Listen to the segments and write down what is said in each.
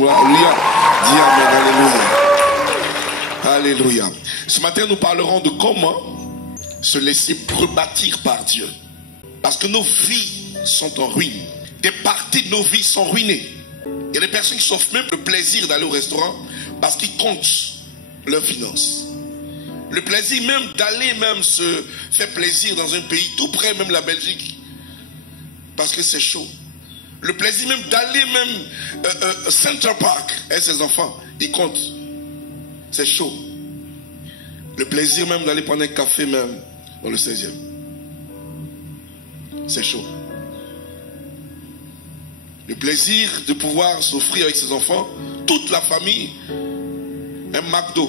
Alléluia. Dis Amen. Alléluia. Alléluia. Ce matin, nous parlerons de comment se laisser rebâtir par Dieu. Parce que nos vies sont en ruine. Des parties de nos vies sont ruinées. Il y a des personnes qui s'offrent même le plaisir d'aller au restaurant parce qu'ils comptent leurs finances. Le plaisir même d'aller même se faire plaisir dans un pays tout près, même la Belgique. Parce que c'est chaud. Le plaisir même d'aller même Central Park et ses enfants, ils comptent. C'est chaud. Le plaisir même d'aller prendre un café même dans le 16e. C'est chaud. Le plaisir de pouvoir s'offrir avec ses enfants, toute la famille, un McDo.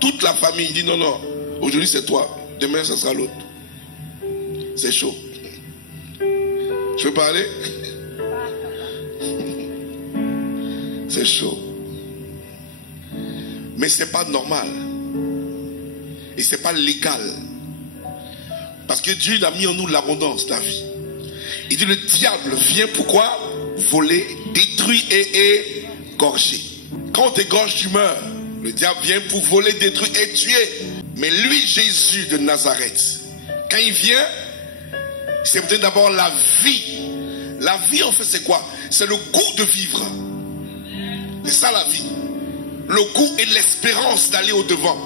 Toute la famille dit non, non, aujourd'hui c'est toi, demain ça sera l'autre. C'est chaud. Je peux parler? C'est chaud. Mais c'est pas normal. Et c'est pas légal. Parce que Dieu a mis en nous l'abondance de la vie. Il dit le diable vient pourquoi? Voler, détruire et égorger. Quand on t'égorge, tu meurs. Le diable vient pour voler, détruire et tuer. Mais lui, Jésus de Nazareth, quand il vient, c'est peut-être d'abord la vie. La vie, en fait, c'est quoi? C'est le goût de vivre. C'est ça la vie. Le goût et l'espérance d'aller au-devant.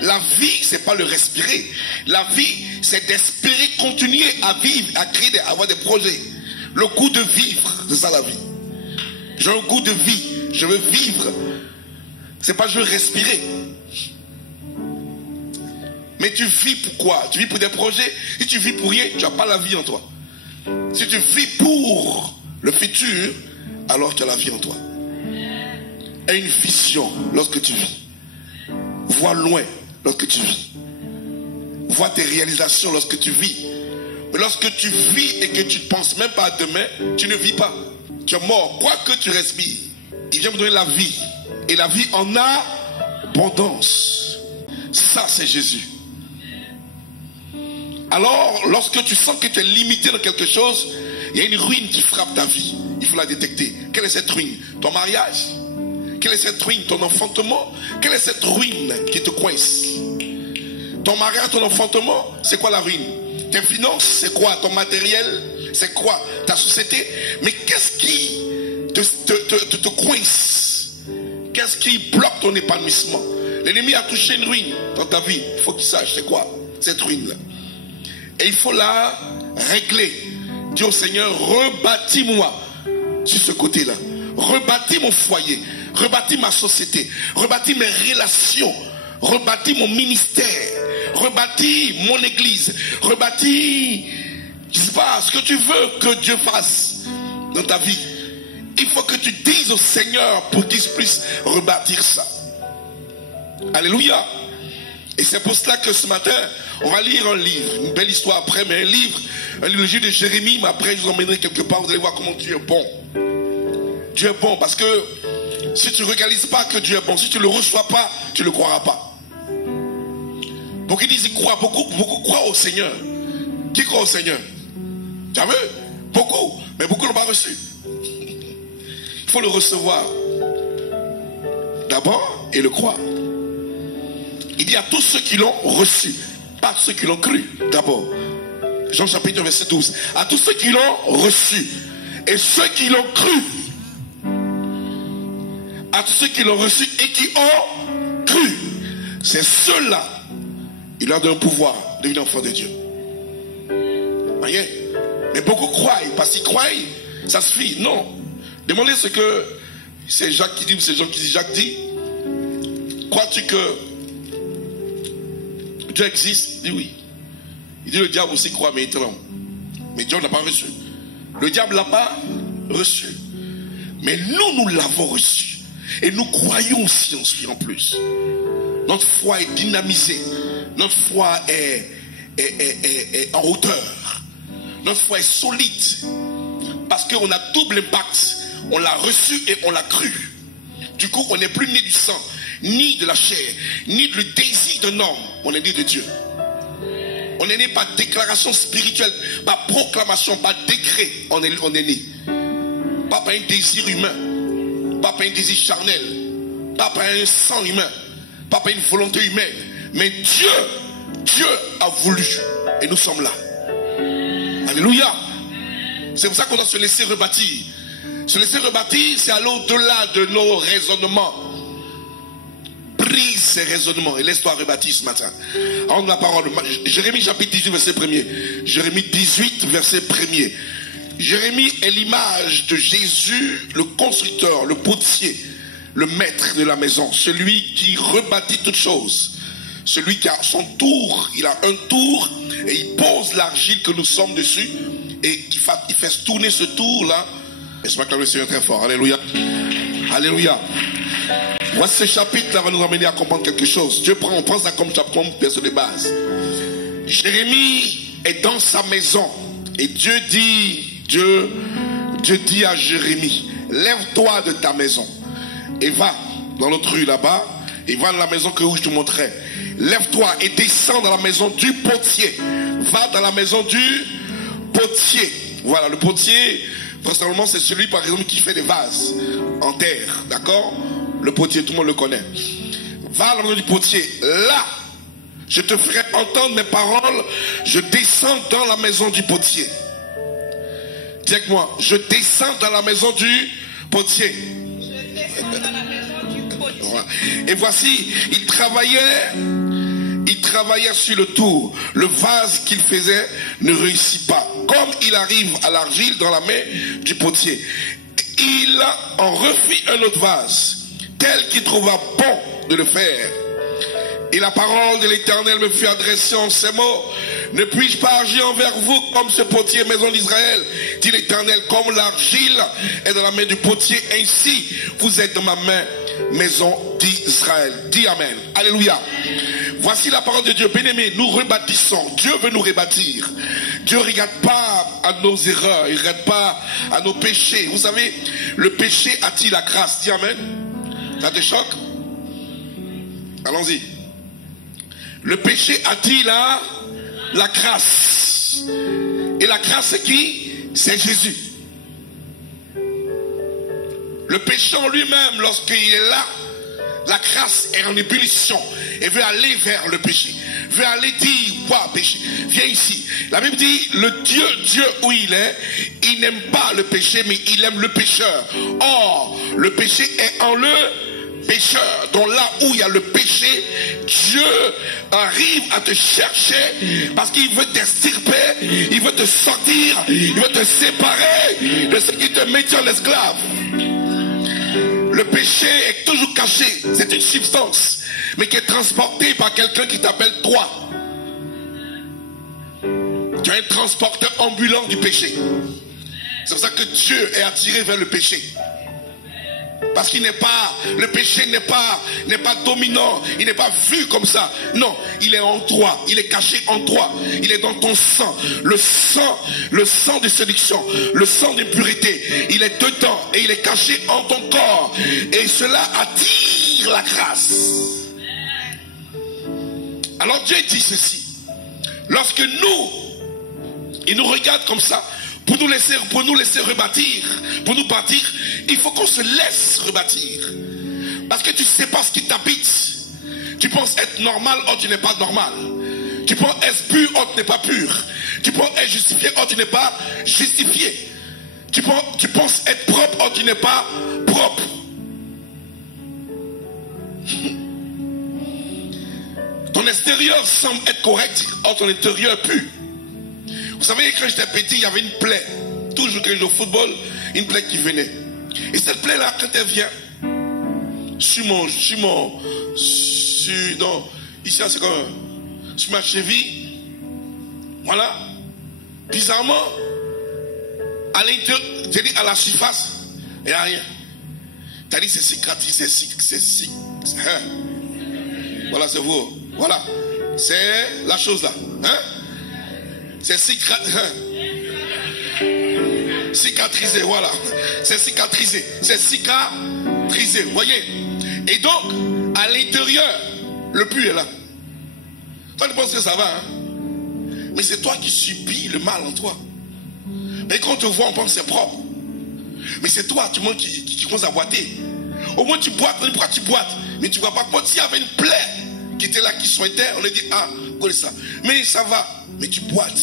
La vie, c'est pas le respirer. La vie, c'est d'espérer continuer à vivre, à créer, à avoir des projets. Le goût de vivre, c'est ça la vie. J'ai un goût de vie. Je veux vivre. C'est pas je veux respirer. Mais tu vis pour quoi? Tu vis pour des projets. Si tu vis pour rien, tu n'as pas la vie en toi. Si tu vis pour le futur, alors tu as la vie en toi. Et une vision lorsque tu vis. Vois loin lorsque tu vis. Vois tes réalisations lorsque tu vis. Mais lorsque tu vis et que tu ne penses même pas à demain, tu ne vis pas. Tu es mort. Quoi que tu respires, il vient me donner la vie. Et la vie en abondance. Ça, c'est Jésus. Alors, lorsque tu sens que tu es limité dans quelque chose, il y a une ruine qui frappe ta vie. Il faut la détecter. Quelle est cette ruine? Ton mariage? Quelle est cette ruine? Ton enfantement? Quelle est cette ruine qui te coince? Ton mariage, ton enfantement, c'est quoi la ruine? Tes finances, c'est quoi? Ton matériel, c'est quoi? Ta société? Mais qu'est-ce qui te coince? Qu'est-ce qui bloque ton épanouissement? L'ennemi a touché une ruine dans ta vie. Il faut que tu saches c'est quoi cette ruine-là. Et il faut la régler. Dis au Seigneur, rebâtis-moi sur ce côté-là. Rebâtis mon foyer. Rebâtis ma société. Rebâtis mes relations. Rebâtis mon ministère. Rebâtis mon église. Rebâtis, je sais pas, ce que tu veux que Dieu fasse dans ta vie. Il faut que tu dises au Seigneur pour qu'il puisse rebâtir ça. Alléluia. Et c'est pour cela que ce matin, on va lire un livre. Une belle histoire après, mais un livre, le livre de Jérémie. Mais après, je vous emmènerai quelque part. Vous allez voir comment Dieu est bon. Dieu est bon parce que si tu ne réalises pas que Dieu est bon, si tu ne le reçois pas, tu ne le croiras pas. Beaucoup disent qu'ils croient, beaucoup croient au Seigneur. Qui croit au Seigneur? Tu as vu? Beaucoup, mais beaucoup ne l'ont pas reçu. Il faut le recevoir d'abord et le croire. Il dit à tous ceux qui l'ont reçu, pas à ceux qui l'ont cru d'abord. Jean chapitre 1 verset 12. À tous ceux qui l'ont reçu et ceux qui l'ont cru. À tous ceux qui l'ont reçu et qui ont cru. C'est ceux-là, il leur donne un pouvoir de devenir enfant de Dieu. Voyez? Mais beaucoup croient, parce qu'ils croient, ça suffit. Non. Demandez ce que c'est Jacques qui dit, ou c'est Jean qui dit. Jacques dit, crois-tu que Dieu existe? Il dit oui. Il dit le diable aussi croit, mais il tremble. Mais Dieu n'a pas reçu. Le diable n'a pas reçu. Mais nous l'avons reçu. Et nous croyons aussi en plus. Notre foi est dynamisée. Notre foi est en hauteur. Notre foi est solide. Parce qu'on a double impact. On l'a reçu et on l'a cru. Du coup, on n'est plus né du sang, ni de la chair, ni du désir d'un homme. On est né de Dieu. On est né par déclaration spirituelle, par proclamation, par décret. On est né. Pas par un désir humain. pas par un désir charnel, pas par un sang humain, pas par une volonté humaine, mais Dieu a voulu et nous sommes là. Alléluia. C'est pour ça qu'on doit se laisser rebâtir. Se laisser rebâtir, c'est aller au-delà de nos raisonnements. Brise ces raisonnements et laisse-toi rebâtir ce matin. Rends la parole. Jérémie chapitre 18 verset 1er. Jérémie 18 verset 1er. Jérémie est l'image de Jésus, le constructeur, le potier, le maître de la maison, celui qui rebâtit toutes choses. Celui qui a son tour, il a un tour et il pose l'argile que nous sommes dessus et il fait tourner ce tour-là. Et je m'acclame le Seigneur très fort. Alléluia. Alléluia. Voici ce chapitre-là va nous amener à comprendre quelque chose. On prend ça comme verset de base. Jérémie est dans sa maison et Dieu dit à Jérémie, lève-toi de ta maison et va dans l'autre rue là-bas et va dans la maison que je te montrais. Lève-toi et descends dans la maison du potier. Va dans la maison du potier. Voilà, le potier, principalement, c'est celui, par exemple, qui fait des vases en terre. D'accord? Le potier, tout le monde le connaît. Va dans la maison du potier. Là, je te ferai entendre mes paroles. Je descends dans la maison du potier. Dis avec moi, je descends dans la maison du potier. Et voici, il travaillait sur le tour. Le vase qu'il faisait ne réussit pas. Comme il arrive à l'argile dans la main du potier, il en refit un autre vase, tel qu'il trouva bon de le faire. Et la parole de l'Éternel me fut adressée en ces mots. Ne puis-je pas agir envers vous comme ce potier, maison d'Israël, dit l'Éternel, comme l'argile est dans la main du potier, ainsi vous êtes dans ma main, maison d'Israël. Dis Amen. Alléluia. Voici la parole de Dieu. Bien-aimés, nous rebâtissons. Dieu veut nous rebâtir. Dieu ne regarde pas à nos erreurs, il ne regarde pas à nos péchés. Vous savez, le péché attire la grâce. Dis Amen. Ça te choque? Allons-y. Le péché attire la grâce. Et la grâce, c'est qui? C'est Jésus. Le péché en lui-même, lorsqu'il est là, la grâce est en ébullition et veut aller vers le péché. Veut aller dire, quoi péché? Viens ici. La Bible dit, le Dieu où il est, il n'aime pas le péché, mais il aime le pécheur. Or, le péché est en le pécheur. Donc là où il y a le péché, Dieu arrive à te chercher parce qu'il veut t'extirper, il veut te sortir, il veut te séparer de ce qui te maintient en esclave. Le péché est toujours caché, c'est une substance, mais qui est transportée par quelqu'un qui t'appelle toi. Tu es un transporteur ambulant du péché. C'est pour ça que Dieu est attiré vers le péché. Parce qu'il n'est pas, le péché n'est pas dominant, il n'est pas vu comme ça. Non, il est en toi, il est caché en toi, il est dans ton sang. Le sang de séduction, le sang d'impureté, il est dedans et il est caché en ton corps. Et cela attire la grâce. Alors Dieu dit ceci. Lorsque il nous regarde comme ça, pour nous laisser rebâtir, pour nous bâtir, il faut qu'on se laisse rebâtir. Parce que tu ne sais pas ce qui t'habite. Tu penses être normal, or tu n'es pas normal. Tu penses être pur, or tu n'es pas pur. Tu penses être justifié, or tu n'es pas justifié. Tu penses être propre, or tu n'es pas propre. Ton extérieur semble être correct, or ton intérieur est pur. Vous savez, quand j'étais petit, il y avait une plaie. Toujours quand je jouais au football, une plaie qui venait. Et cette plaie-là, quand elle vient, ici, c'est comme, sur ma cheville, voilà, bizarrement, à l'intérieur, j'ai dit à la surface, il n'y a rien. T'as dit, c'est cicatrisé, voilà, c'est vous. Voilà, c'est la chose là. Hein? C'est cicatrisé, voilà. C'est cicatrisé. Vous voyez? Et donc, à l'intérieur, le pur est là. Toi, tu penses que ça va, hein? Mais c'est toi qui subis le mal en toi. Mais quand on te voit, on pense que c'est propre. Mais c'est toi, tu manques qui commence à boiter. Au moins tu boites, on dit pourquoi tu boites? Mais tu vois pas comment s'il y avait une plaie qui était là, qui soignait, on a dit, ah, connais ça. Mais ça va, mais tu boites.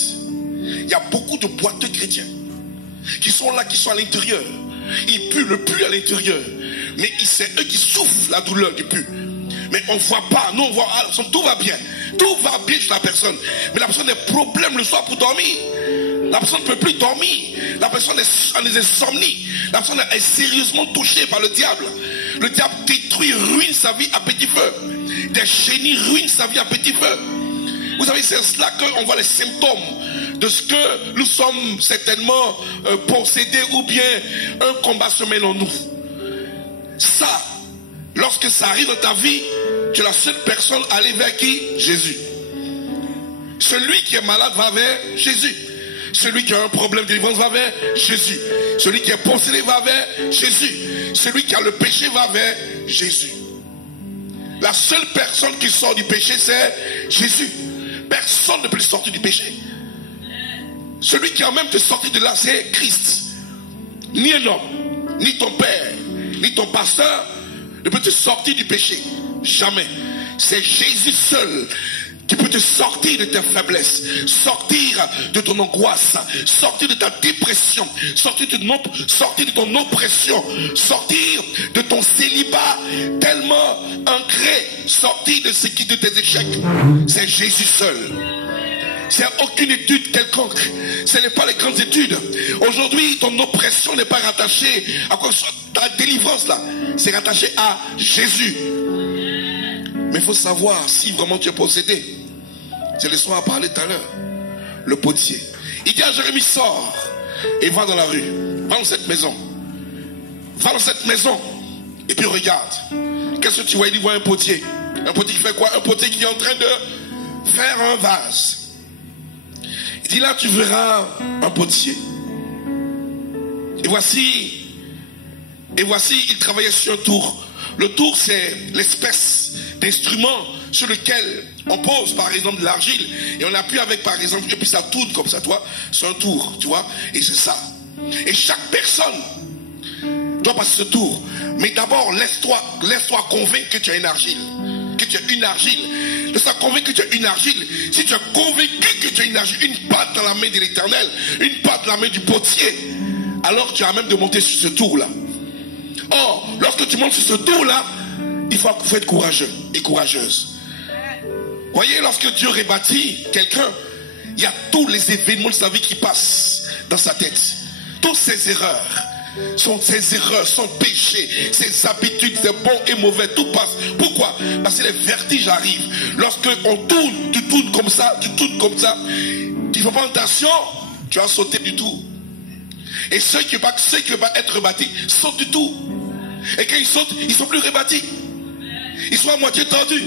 Il y a beaucoup de boiteux chrétiens qui sont là, qui sont à l'intérieur. Ils puent le pu à l'intérieur. Mais c'est eux qui souffrent la douleur du pu. Mais on ne voit pas, nous on voit, ah, tout va bien. Tout va bien chez la personne. Mais la personne a des problèmes le soir pour dormir. La personne ne peut plus dormir. La personne a des insomnies. La personne est sérieusement touchée par le diable. Le diable détruit, ruine sa vie à petit feu. Des chenilles ruinent sa vie à petit feu. Vous savez, c'est cela qu'on voit les symptômes de ce que nous sommes certainement possédés ou bien un combat se mène en nous. Ça, lorsque ça arrive dans ta vie, tu es la seule personne à aller vers qui? Jésus. Celui qui est malade va vers Jésus. Celui qui a un problème de délivrance va vers Jésus. Celui qui est possédé va vers Jésus. Celui qui a le péché va vers Jésus. La seule personne qui sort du péché, c'est Jésus. Personne ne peut sortir du péché. Celui qui a même te sortir de là, c'est Christ. Ni un homme, ni ton père, ni ton pasteur ne peut te sortir du péché. Jamais. C'est Jésus seul qui peut te sortir de tes faiblesses, sortir de ton angoisse, sortir de ta dépression, sortir de ton oppression, sortir de ton célibat tellement ancré, sortir de ce qui de tes échecs. C'est Jésus seul. C'est aucune étude quelconque. Ce n'est pas les grandes études. Aujourd'hui, ton oppression n'est pas rattachée à quoi que ce soit. Ta délivrance là, c'est rattaché à Jésus. Mais il faut savoir si vraiment tu es possédé. C'est le soir à parler tout à l'heure. Le potier. Il dit à Jérémie, sors et va dans la rue. Va dans cette maison. Va dans cette maison. Et puis regarde. Qu'est-ce que tu vois? Il dit, voit un potier. Un potier qui fait quoi? Un potier qui est en train de faire un vase. Il dit, là tu verras un potier. Et voici, il travaillait sur un tour. Le tour, c'est l'espèce d'instrument sur lequel on pose par exemple de l'argile et on appuie avec par exemple, et puis ça tourne comme ça, toi, c'est un tour, tu vois, et c'est ça. Et chaque personne doit passer ce tour. Mais d'abord, laisse-toi convaincre que tu as une argile. Que tu as une argile. Laisse-toi convaincre que tu as une argile. Si tu es convaincu que tu as une argile, une patte dans la main de l'Éternel, une patte dans la main du potier, alors tu as même de monter sur ce tour-là. Or, lorsque tu montes sur ce tour-là, il faut être courageux et courageuse. Voyez, lorsque Dieu rebâtit quelqu'un, il y a tous les événements de sa vie qui passent dans sa tête. Toutes ses erreurs, son péché, ses habitudes, ses bons et mauvais, tout passe. Pourquoi? Parce que les vertiges arrivent. Lorsque on tourne, tu tournes comme ça, tu ne fais pas attention, tu vas sauter du tout. Et ceux qui ne veulent pas être rebâtis sautent du tout. Et quand ils sautent, ils ne sont plus rebâtis. Ils sont à moitié tendus.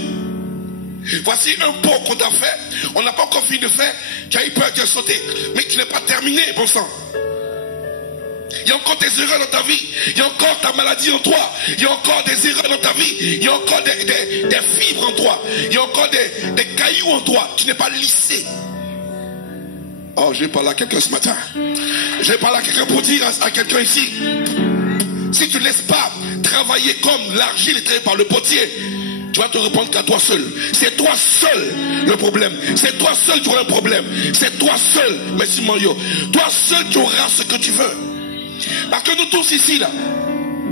Voici un pot qu'on t'a fait. On n'a pas encore fini de faire. Tu as eu peur, tu as sauté. Mais tu n'es pas terminé, bon sang. Il y a encore des erreurs dans ta vie. Il y a encore ta maladie en toi. Il y a encore des erreurs dans ta vie. Il y a encore des fibres en toi. Il y a encore des cailloux en toi. Tu n'es pas lissé. Oh, je vais parler à quelqu'un ce matin. Je vais parler à quelqu'un pour dire à quelqu'un ici. Si tu ne laisses pas travailler comme l'argile est travaillée par le potier, tu vas te répondre qu'à toi seul. C'est toi seul le problème. C'est toi seul qui auras un problème. C'est toi seul, merci Mario. Toi seul qui auras ce que tu veux. Parce que nous tous ici là,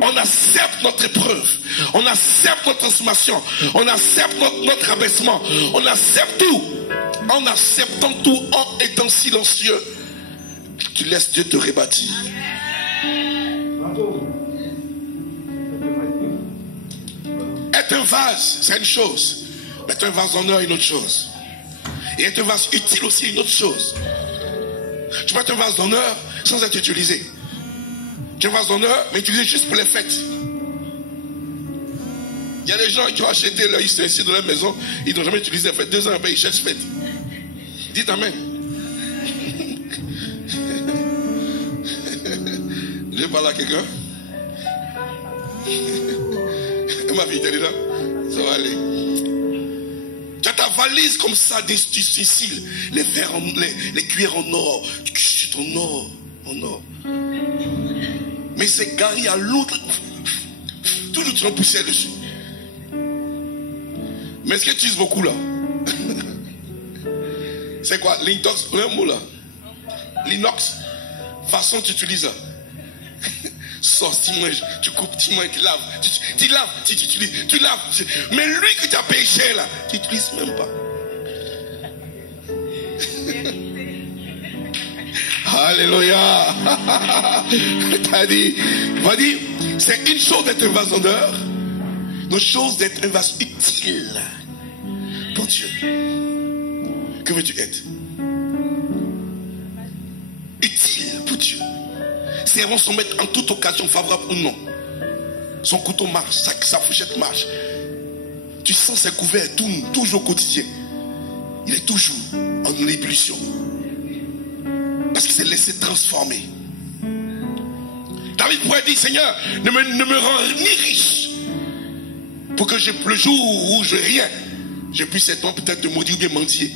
on accepte notre épreuve. On accepte notre transformation. On accepte notre abaissement. On accepte tout. En acceptant tout, en étant silencieux, tu laisses Dieu te rebâtir. Être un vase, c'est une chose. Mais être un vase d'honneur, une autre chose. Et être un vase utile aussi, une autre chose. Tu peux être un vase d'honneur sans être utilisé. Tu es un vase d'honneur, mais utilisé juste pour les fêtes. Il y a des gens qui ont acheté leur ici dans leur maison, ils n'ont jamais utilisé les fêtes. 2 ans après, ils cherchent fête. Dites amen. Je parle à quelqu'un. Ma fille, t'es là? Ça va aller. Tu as ta valise comme ça d'ustensiles. Les verres, les cuillères en or. Tu en or. En or. Mais c'est garé à l'autre. Toujours tu vas pousser dessus. Mais ce que tu utilises beaucoup là, c'est quoi? L'intox, un mot là. L'inox. Façon tu utilises ça. Sauce, tu manges, tu coupes, tu manges, tu laves. Tu laves, tu utilises, tu laves. Mais lui que tu as pêché là, tu n'utilises même pas. Alléluia. T'as dit, va dire, c'est une chose d'être un vase d'odeur, une autre chose d'être un vase utile pour Dieu. Que veux-tu être? Utile pour Dieu. Servant son maître en toute occasion, favorable ou non. Son couteau marche, sa fourchette marche. Tu sens ses couverts toujours au quotidien. Il est toujours en ébullition. Parce qu'il s'est laissé transformer. David pourrait dire, Seigneur, ne me rends ni riche pour que le jour où je n'ai rien, je puisse être peut-être te maudire ou bien mendier.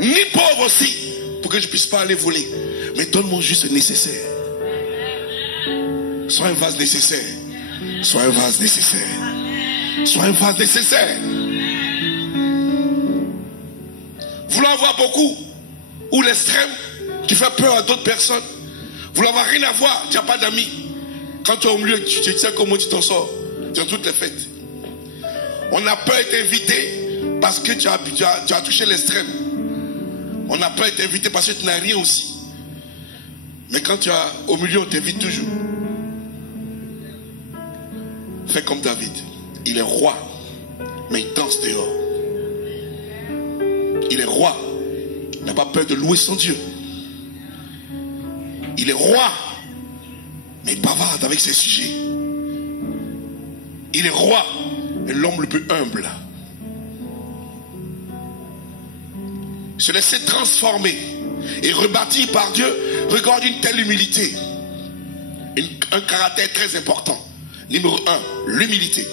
Ni pauvre aussi, pour que je ne puisse pas aller voler. Mais donne-moi juste le nécessaire. Sois un vase nécessaire. Sois un vase nécessaire. Sois un vase nécessaire. Vouloir avoir beaucoup, ou l'extrême, tu fais peur à d'autres personnes. Vouloir avoir rien à voir, tu n'as pas d'amis. Quand tu es au milieu, tu sais comment tu t'en sors. Dans toutes les fêtes. On a peur d'être invité parce que tu as touché l'extrême. On a peur d'être invité parce que tu n'as rien aussi. Mais quand tu es au milieu, on t'invite toujours. Fais comme David. Il est roi, mais il danse dehors. Il est roi. Il n'a pas peur de louer son Dieu. Il est roi, mais il bavarde avec ses sujets. Il est roi, mais l'homme le plus humble. Se laisser transformer et rebâtir par Dieu regarde une telle humilité. Un caractère très important. Numéro 1, l'humilité.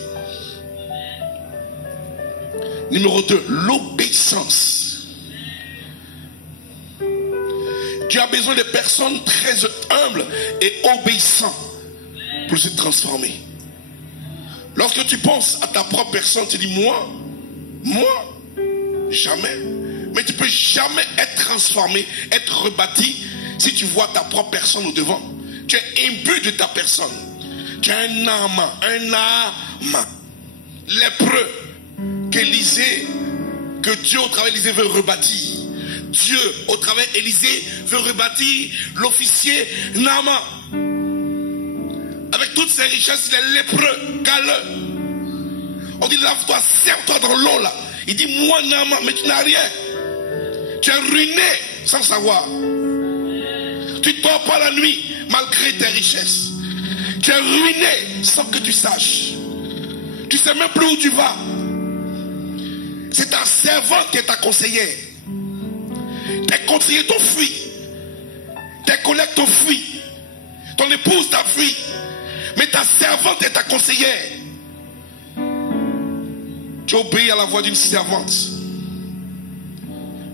Numéro 2, l'obéissance. Tu as besoin de personnes très humbles et obéissantes pour se transformer. Lorsque tu penses à ta propre personne, tu dis moi, jamais. Mais tu ne peux jamais être transformé, être rebâti si tu vois ta propre personne au devant. Tu es imbu de ta personne. Tu es un âme lépreux que Dieu au travers d'Élisée veut rebâtir. Dieu au travers d'Élisée veut rebâtir l'officier Naaman. Avec toutes ses richesses, il est lépreux, galeux. On dit lave-toi, serre-toi dans l'eau là. Il dit moi Naaman, mais tu n'as rien. Tu es ruiné sans savoir. Tu ne dors pas la nuit malgré tes richesses. Tu es ruiné sans que tu saches. Tu ne sais même plus où tu vas. C'est ta servante qui est ta conseillère. Tes conseillers t'ont fui. Tes collègues t'ont fui. Ton épouse t'a fui. Mais ta servante est ta conseillère. Tu obéis à la voix d'une servante.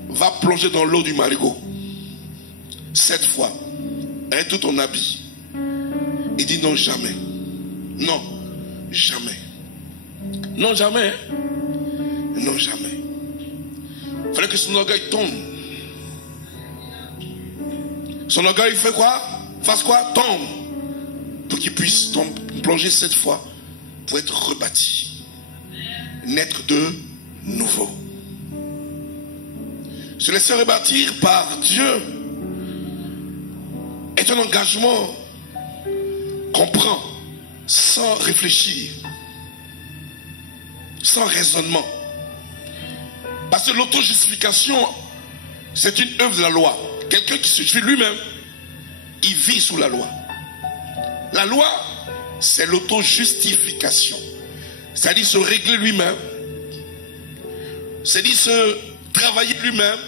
Va plonger dans l'eau du marigot 7 fois. Et tout ton habit. Il dit non, jamais. Non, jamais. Non, jamais. Non, jamais. Il fallait que son orgueil tombe. Son orgueil fait quoi? Fasse quoi? Tombe. Pour qu'il puisse plonger 7 fois. Pour être rebâti. Naître de nouveau. Se laisser rebâtir par Dieu est un engagement qu'on prend sans réfléchir, sans raisonnement. Parce que l'auto-justification, c'est une œuvre de la loi. Quelqu'un qui se suit lui-même, il vit sous la loi. La loi, c'est l'auto-justification. C'est-à-dire se régler lui-même, c'est-à-dire se travailler lui-même,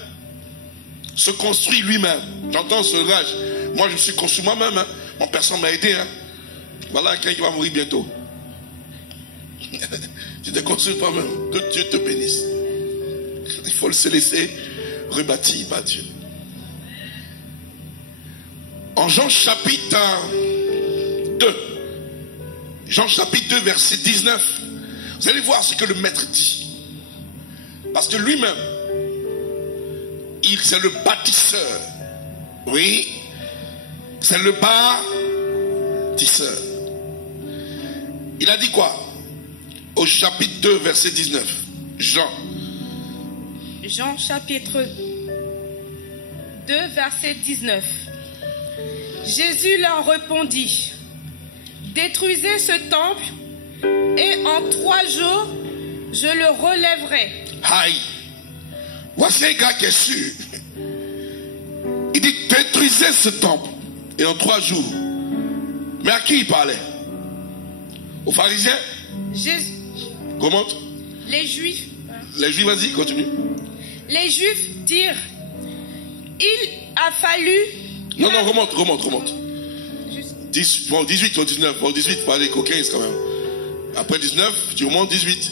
se construire lui-même. J'entends ce rage. Moi, je me suis construit moi-même. Hein. Mon personne m'a aidé. Hein. Voilà quelqu'un qui va mourir bientôt. Tu te construis toi-même. Que Dieu te bénisse. Il faut se laisser rebâtir par Dieu. En Jean chapitre 2. Jean chapitre 2, verset 19. Vous allez voir ce que le maître dit. Parce que lui-même, c'est le bâtisseur. Oui, c'est le bâtisseur. Il a dit quoi? Au chapitre 2, verset 19. Jean chapitre 2, verset 19. Jésus leur répondit: détruisez ce temple et en 3 jours je le relèverai. Aïe. Voici un gars qui est sûr. Il dit détruisez ce temple et en 3 jours. Mais à qui il parlait? Aux pharisiens? Jésus. Comment? Les Juifs. Les Juifs, vas-y, continue. Les Juifs dirent: il a fallu... Non, remonte. 18 ou 19. Bon, 18, pas les coquins quand même. Après 19, tu remontes 18.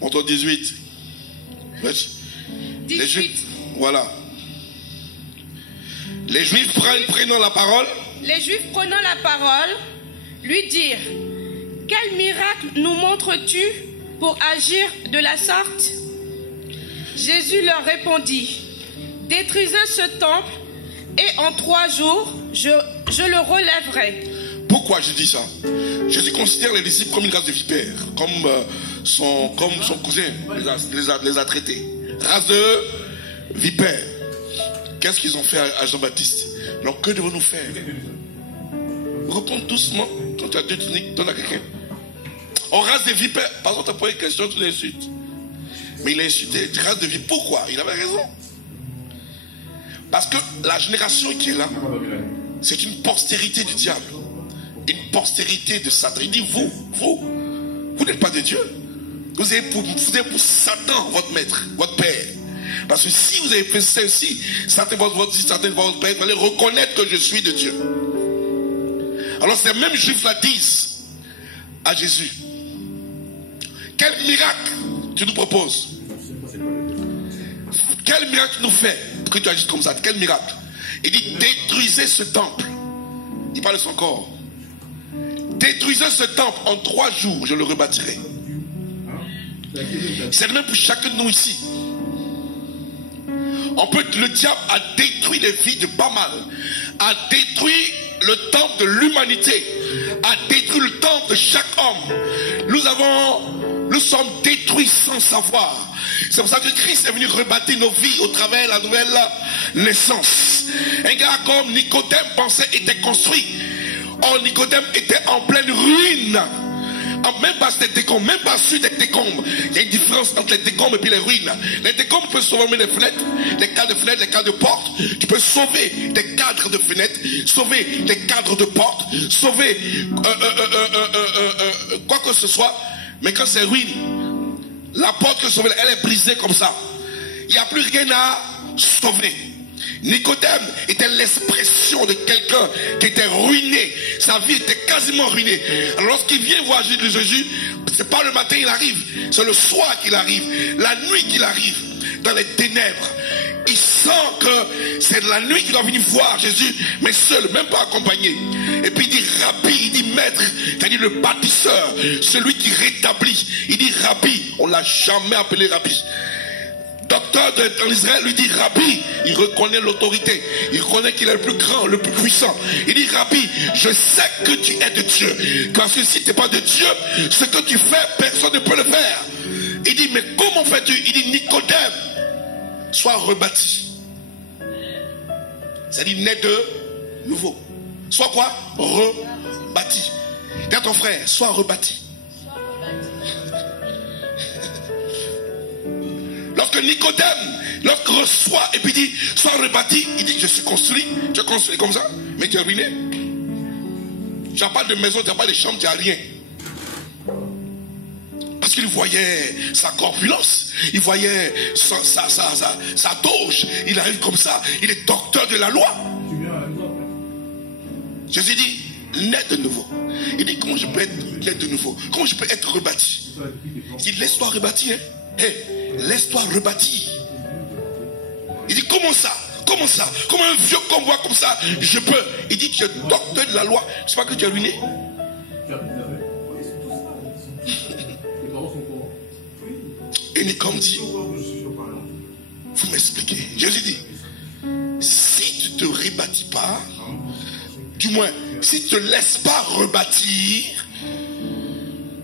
Montre 18. 18. Les Juifs, voilà. Les Juifs prenant la parole. Les Juifs prenant la parole, lui dirent: quel miracle nous montres-tu pour agir de la sorte? Jésus leur répondit: détruisez ce temple et en 3 jours, je le relèverai. Pourquoi je dis ça? Jésus considère les disciples comme une race de vipères, comme son cousin les a traités. Race de vipères. Qu'est-ce qu'ils ont fait à Jean-Baptiste? Alors que devons-nous faire? Réponds doucement. Quand tu as 2 tuniques, donne à quelqu'un. On race des vipères. Par exemple, tu as posé une question, tu l'insultes. Mais il a insulté, race de vipères. Pourquoi? Il avait raison. Parce que la génération qui est là, c'est une postérité du diable. Une postérité de Satan. Il dit, vous n'êtes pas de Dieu. Vous êtes pour Satan, votre maître, votre père. Parce que si vous avez fait ceci, Satan votre père, il fallait reconnaître que je suis de Dieu. Alors ces mêmes Juifs là disent à Jésus: quel miracle tu nous proposes? Quel miracle tu nous fais pour que tu agisses comme ça? Quel miracle? Il dit détruisez ce temple. Il parle de son corps. Détruisez ce temple, en 3 jours je le rebâtirai. C'est le même pour chacun de nous ici. Le diable a détruit les vies de pas mal, a détruit le temple de l'humanité, a détruit le temple de chaque homme. Nous sommes détruits sans savoir. C'est pour ça que Christ est venu rebâtir nos vies au travers de la nouvelle naissance. Un gars comme Nicodème pensait était construit. Or Nicodème était en pleine ruine. Même pas des décombres, même pas sur des décombres. Il y a une différence entre les décombres et puis les ruines. Les décombres peuvent sauver les fenêtres, les cadres de fenêtres, les cadres de portes. Tu peux sauver des cadres de fenêtres, sauver des cadres de portes, sauver quoi que ce soit. Mais quand c'est ruine, la porte que sauver, elle est brisée comme ça. Il n'y a plus rien à sauver. Nicodème était l'expression de quelqu'un qui était ruiné. Sa vie était quasiment ruinée. Alors lorsqu'il vient voir Jésus, c'est pas le matin il arrive, c'est le soir qu'il arrive, la nuit qu'il arrive, dans les ténèbres. Il sent que c'est la nuit qu'il doit venir voir Jésus, mais seul, même pas accompagné. Et puis il dit Rabbi, il dit maître, c'est-à-dire le bâtisseur, celui qui rétablit. Il dit Rabbi, on l'a jamais appelé Rabbi. Docteur en Israël lui dit Rabbi, il reconnaît l'autorité, il reconnaît qu'il est le plus grand, le plus puissant. Il dit Rabbi, je sais que tu es de Dieu, parce que si tu n'es pas de Dieu, ce que tu fais, personne ne peut le faire. Il dit mais comment fais-tu? Il dit Nicodème, sois rebâti. C'est-à-dire né de nouveau. Sois quoi? Rebâti. Dis à ton frère, sois rebâti. Lorsque Nicodème, lorsqu'il reçoit et puis dit, sois rebâti, il dit, je suis construit. Tu es construit comme ça, mais tu es ruiné. Tu n'as pas de maison, tu n'as pas de chambre, tu n'as rien. Parce qu'il voyait sa corpulence, il voyait sa doge, il arrive comme ça, il est docteur de la loi. Jésus dit, naît de nouveau. Il dit, comment je peux être né de nouveau? Comment je peux être rebâti? Il dit, laisse-toi rebâtir. Hein? Hey, laisse-toi rebâtir. Il dit, comment ça? Comment ça? Comme un vieux comme moi, comme ça, je peux. Il dit, tu es docteur de la loi. C'est pas que tu es ruiné. Et Nicodème dit, vous m'expliquez. Jésus dit, si tu te rebâtis pas, du moins, si tu ne te laisses pas rebâtir,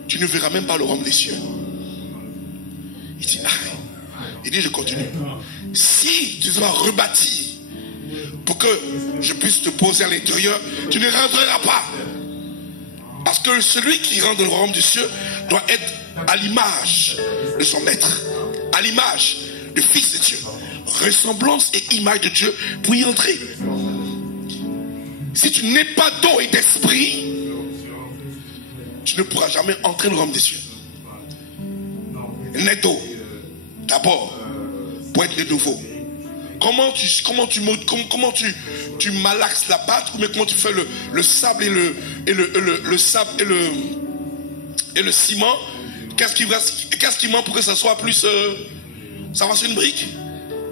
tu ne verras même pas le royaume des cieux. Il dit, il dit, je continue. Si tu seras rebâti pour que je puisse te poser à l'intérieur, tu ne rentreras pas. Parce que celui qui rentre dans le royaume des cieux doit être à l'image de son maître, à l'image du Fils de Dieu, ressemblance et image de Dieu pour y entrer. Si tu n'es pas d'eau et d'esprit, tu ne pourras jamais entrer dans le royaume des cieux. Né d'eau, d'abord, pour être de nouveau. Comment tu malaxes la pâte, ou bien comment tu fais le sable le sable et le ciment? Qu'est-ce qui manque pour que ça soit plus ça va sur une brique?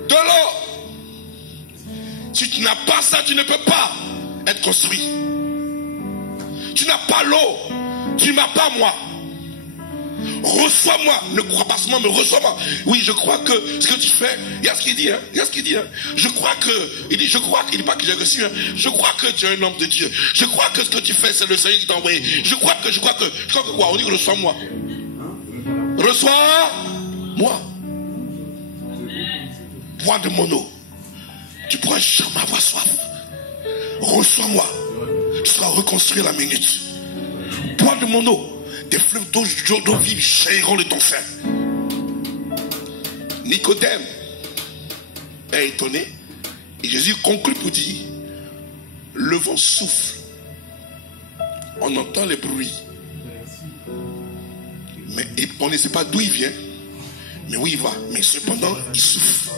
De l'eau. Si tu n'as pas ça, tu ne peux pas être construit. Tu n'as pas l'eau, tu n'as pas moi. Reçois-moi, ne crois pas seulement, mais reçois-moi. Oui, je crois que ce que tu fais, il y a ce qu'il dit, il y a ce qu'il dit. Je crois que, il dit pas que j'ai reçu, je crois que tu es un homme de Dieu. Je crois que ce que tu fais, c'est le Seigneur qui t'a envoyé. Je crois que quoi? On dit reçois-moi. Reçois-moi. Bois de mon eau. Tu pourras jamais avoir soif. Reçois-moi. Tu seras reconstruit à la minute. Bois de mon eau. Des fleuves d'eau vive jailliront de ton sein. Nicodème est étonné. Et Jésus conclut pour dire, le vent souffle. On entend les bruits. Mais on ne sait pas d'où il vient. Mais où il va. Mais cependant, il souffle.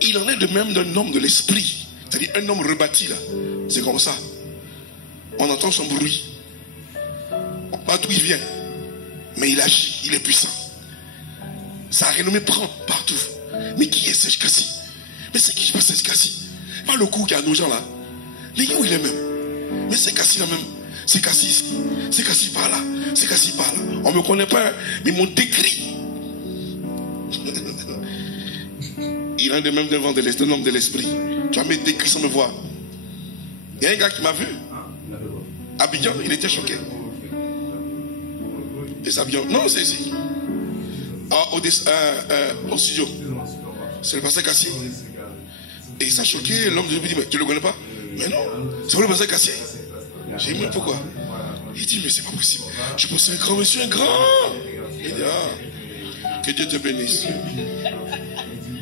Il en est de même d'un homme de l'esprit. C'est-à-dire un homme rebâti là. C'est comme ça. On entend son bruit. Pas d'où il vient, mais il agit, il est puissant. Sa renommée prend partout. Mais qui est ce Cassie? Mais c'est qui ce Cassie? Pas le coup qu'il y a nos gens là. Mais où il est même? Mais c'est Cassie là même. C'est Cassie ici. C'est Cassie par là. C'est Cassie par là. On ne me connaît pas, mais ils m'ont décrit. Il a de même devant un homme de l'esprit. Tu vas me décrit sans me voir. Il y a un gars qui m'a vu. Abidjan, il était choqué. Et Abidjan. Non, c'est ici. Au studio. C'est le pasteur Cassier. Et il s'est choqué. L'homme de Dieu dit, mais tu ne le connais pas? Mais non, c'est le pasteur Cassier. J'ai dit, mais pourquoi? Il dit, mais c'est pas possible. Je pense que c'est un grand monsieur, un grand. Il dit, que Dieu te bénisse.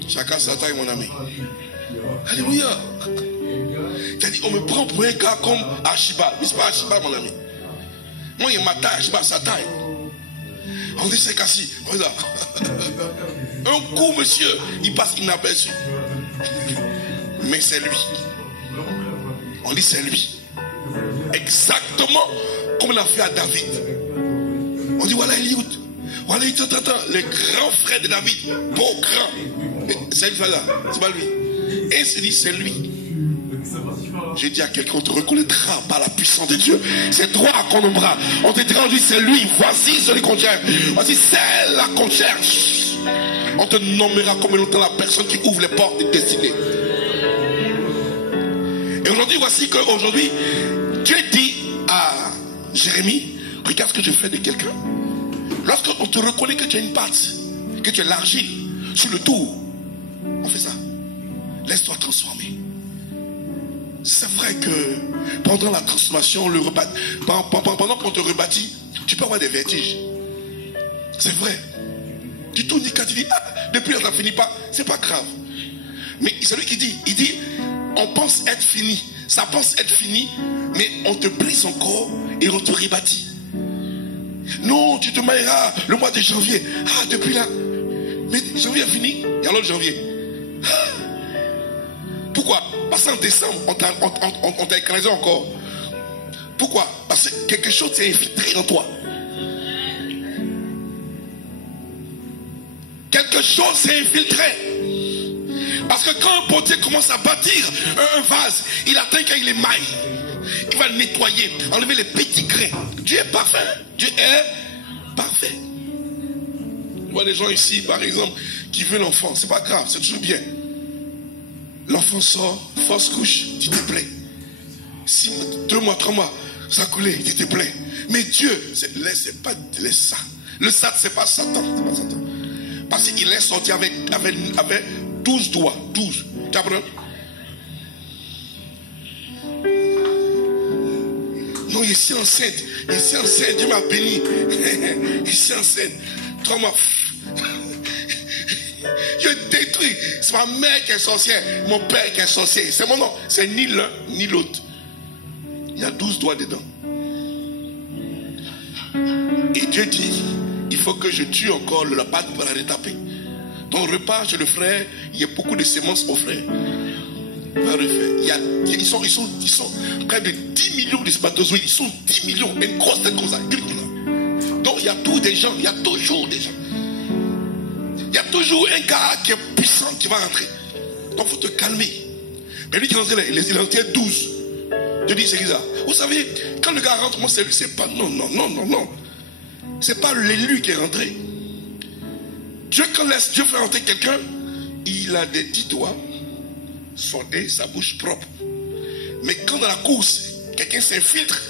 Chacun sa taille, mon ami. Alléluia. Il a dit, on me prend pour un gars comme Archibald. Mais c'est pas Archibald, mon ami. Moi, il y a ma taille, Archibald, sa taille. On dit, c'est Cassie. Regarde. Un coup, monsieur, il passe inaperçu. Mais c'est lui. On dit, c'est lui. Exactement comme il a fait à David. On dit, voilà Eliud. Voilà, le grand frère de David. Beau grand. C'est lui, là. C'est pas lui. Et il s'est dit, c'est lui. J'ai dit à quelqu'un, on te reconnaîtra par la puissance de Dieu. C'est toi qu'on nommera. On te dira, c'est lui. Voici celui qu'on cherche. Voici celle-là qu'on cherche. On te nommera comme longtemps la personne qui ouvre les portes des destinées. Et aujourd'hui, voici qu'aujourd'hui, Dieu dit à Jérémie, regarde ce que je fais de quelqu'un. Lorsqu'on te reconnaît que tu as une pâte, que tu es l'argile sur le tour, on fait ça. Laisse-toi transformer. C'est vrai que pendant la transformation, pendant qu'on te rebâtit, tu peux avoir des vertiges. C'est vrai. Tu tournes, tu dis, depuis ça ne finit pas, c'est pas grave. Mais c'est lui qui dit, il dit, on pense être fini. Ça pense être fini, mais on te brise encore et on te rebâtit. Non, tu te marieras le mois de janvier. Depuis là. Mais janvier est fini. Et alors janvier. Pourquoi? Parce qu'en décembre, on t'a écrasé encore. Pourquoi? Parce que quelque chose s'est infiltré en toi. Quelque chose s'est infiltré. Parce que quand un potier commence à bâtir un vase, il atteint quand il émaille. Il va le nettoyer, enlever les petits grains. Dieu est parfait. Dieu est parfait. Je vois des gens ici, par exemple, qui veulent l'enfant. C'est pas grave, c'est toujours bien. L'enfant sort, fausse couche, tu te plais. 6 mois, 2 mois, 3 mois, ça a coulé, tu te plais. Mais Dieu, c'est pas ça. Le Satan, c'est pas Satan. C'est pas Satan. Parce qu'il est sorti avec 12 doigts. 12. Tu comprends? Non, il est enceinte. Il est enceinte. Dieu m'a béni. Il est enceinte. 3 mois. Je détruis. C'est ma mère qui est sorcière. Mon père qui est sorcier. C'est mon nom. C'est ni l'un ni l'autre. Il y a 12 doigts dedans. Et Dieu dit, il faut que je tue encore le lapin pour la retaper. Ton repas, je le ferai. Il y a beaucoup de semences au frère. Va refaire. Ils sont près de 10 millions de spermatozoïdes. Ils sont 10 millions. Une grosse tête comme ça. Donc il y a tous des gens. Il y a toujours des gens. Il y a toujours un gars qui est puissant qui va rentrer. Donc il faut te calmer. Mais lui qui rentrait, il rentrait 12. Je dis, c'est ça. Vous savez, quand le gars rentre, moi, c'est pas. Non. C'est pas l'élu qui est rentré. Dieu, quand Dieu fait rentrer quelqu'un, il a des 10 doigts, son nez, sa bouche propre. Mais quand dans la course, quelqu'un s'infiltre,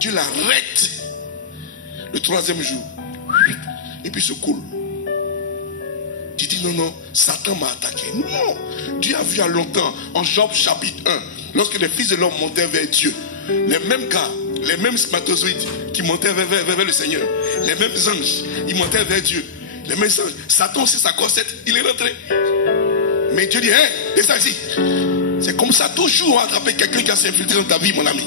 Dieu l'arrête le 3e jour. Et puis se coule. Tu dis non, Satan m'a attaqué. Non, Dieu a vu à longtemps, en Job chapitre 1, lorsque les fils de l'homme montaient vers Dieu, les mêmes gars, les mêmes spermatozoïdes qui montaient vers le Seigneur, les mêmes anges, ils montaient vers Dieu, les mêmes anges. Satan, c'est sa corsette, il est rentré. Mais Dieu dit, descends ici. C'est comme ça, toujours on va attraper quelqu'un qui a s'infiltré dans ta vie, mon ami.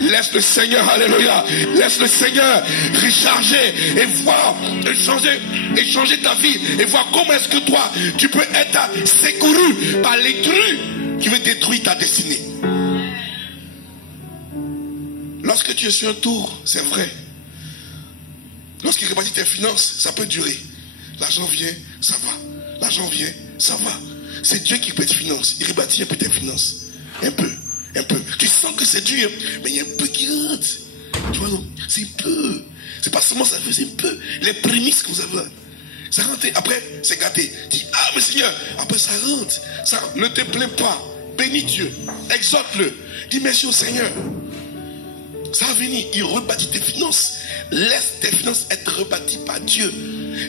Laisse le Seigneur, alléluia, laisse le Seigneur recharger et voir, échanger ta vie et voir comment est-ce que toi, tu peux être secouru par l'intrus qui veut détruire ta destinée. Lorsque tu es sur un tour, c'est vrai. Lorsqu'il rebâtit tes finances, ça peut durer. L'argent vient, ça va. L'argent vient, ça va. C'est Dieu qui peut te financer. Il rebâtit un peu tes finances. Un peu. Tu sens que c'est dur, mais il y a un peu qui rentre. Tu vois, c'est un peu. C'est pas seulement ça, c'est un peu. Les prémices que vous avez là. Ça rentre. Après, c'est gâté. Dis, mais Seigneur, après ça rentre. Ça, ne te plains pas. Bénis Dieu. Exhorte-le. Dis merci au Seigneur. Ça va venir. Il rebâtit tes finances. Laisse tes finances être rebâties par Dieu.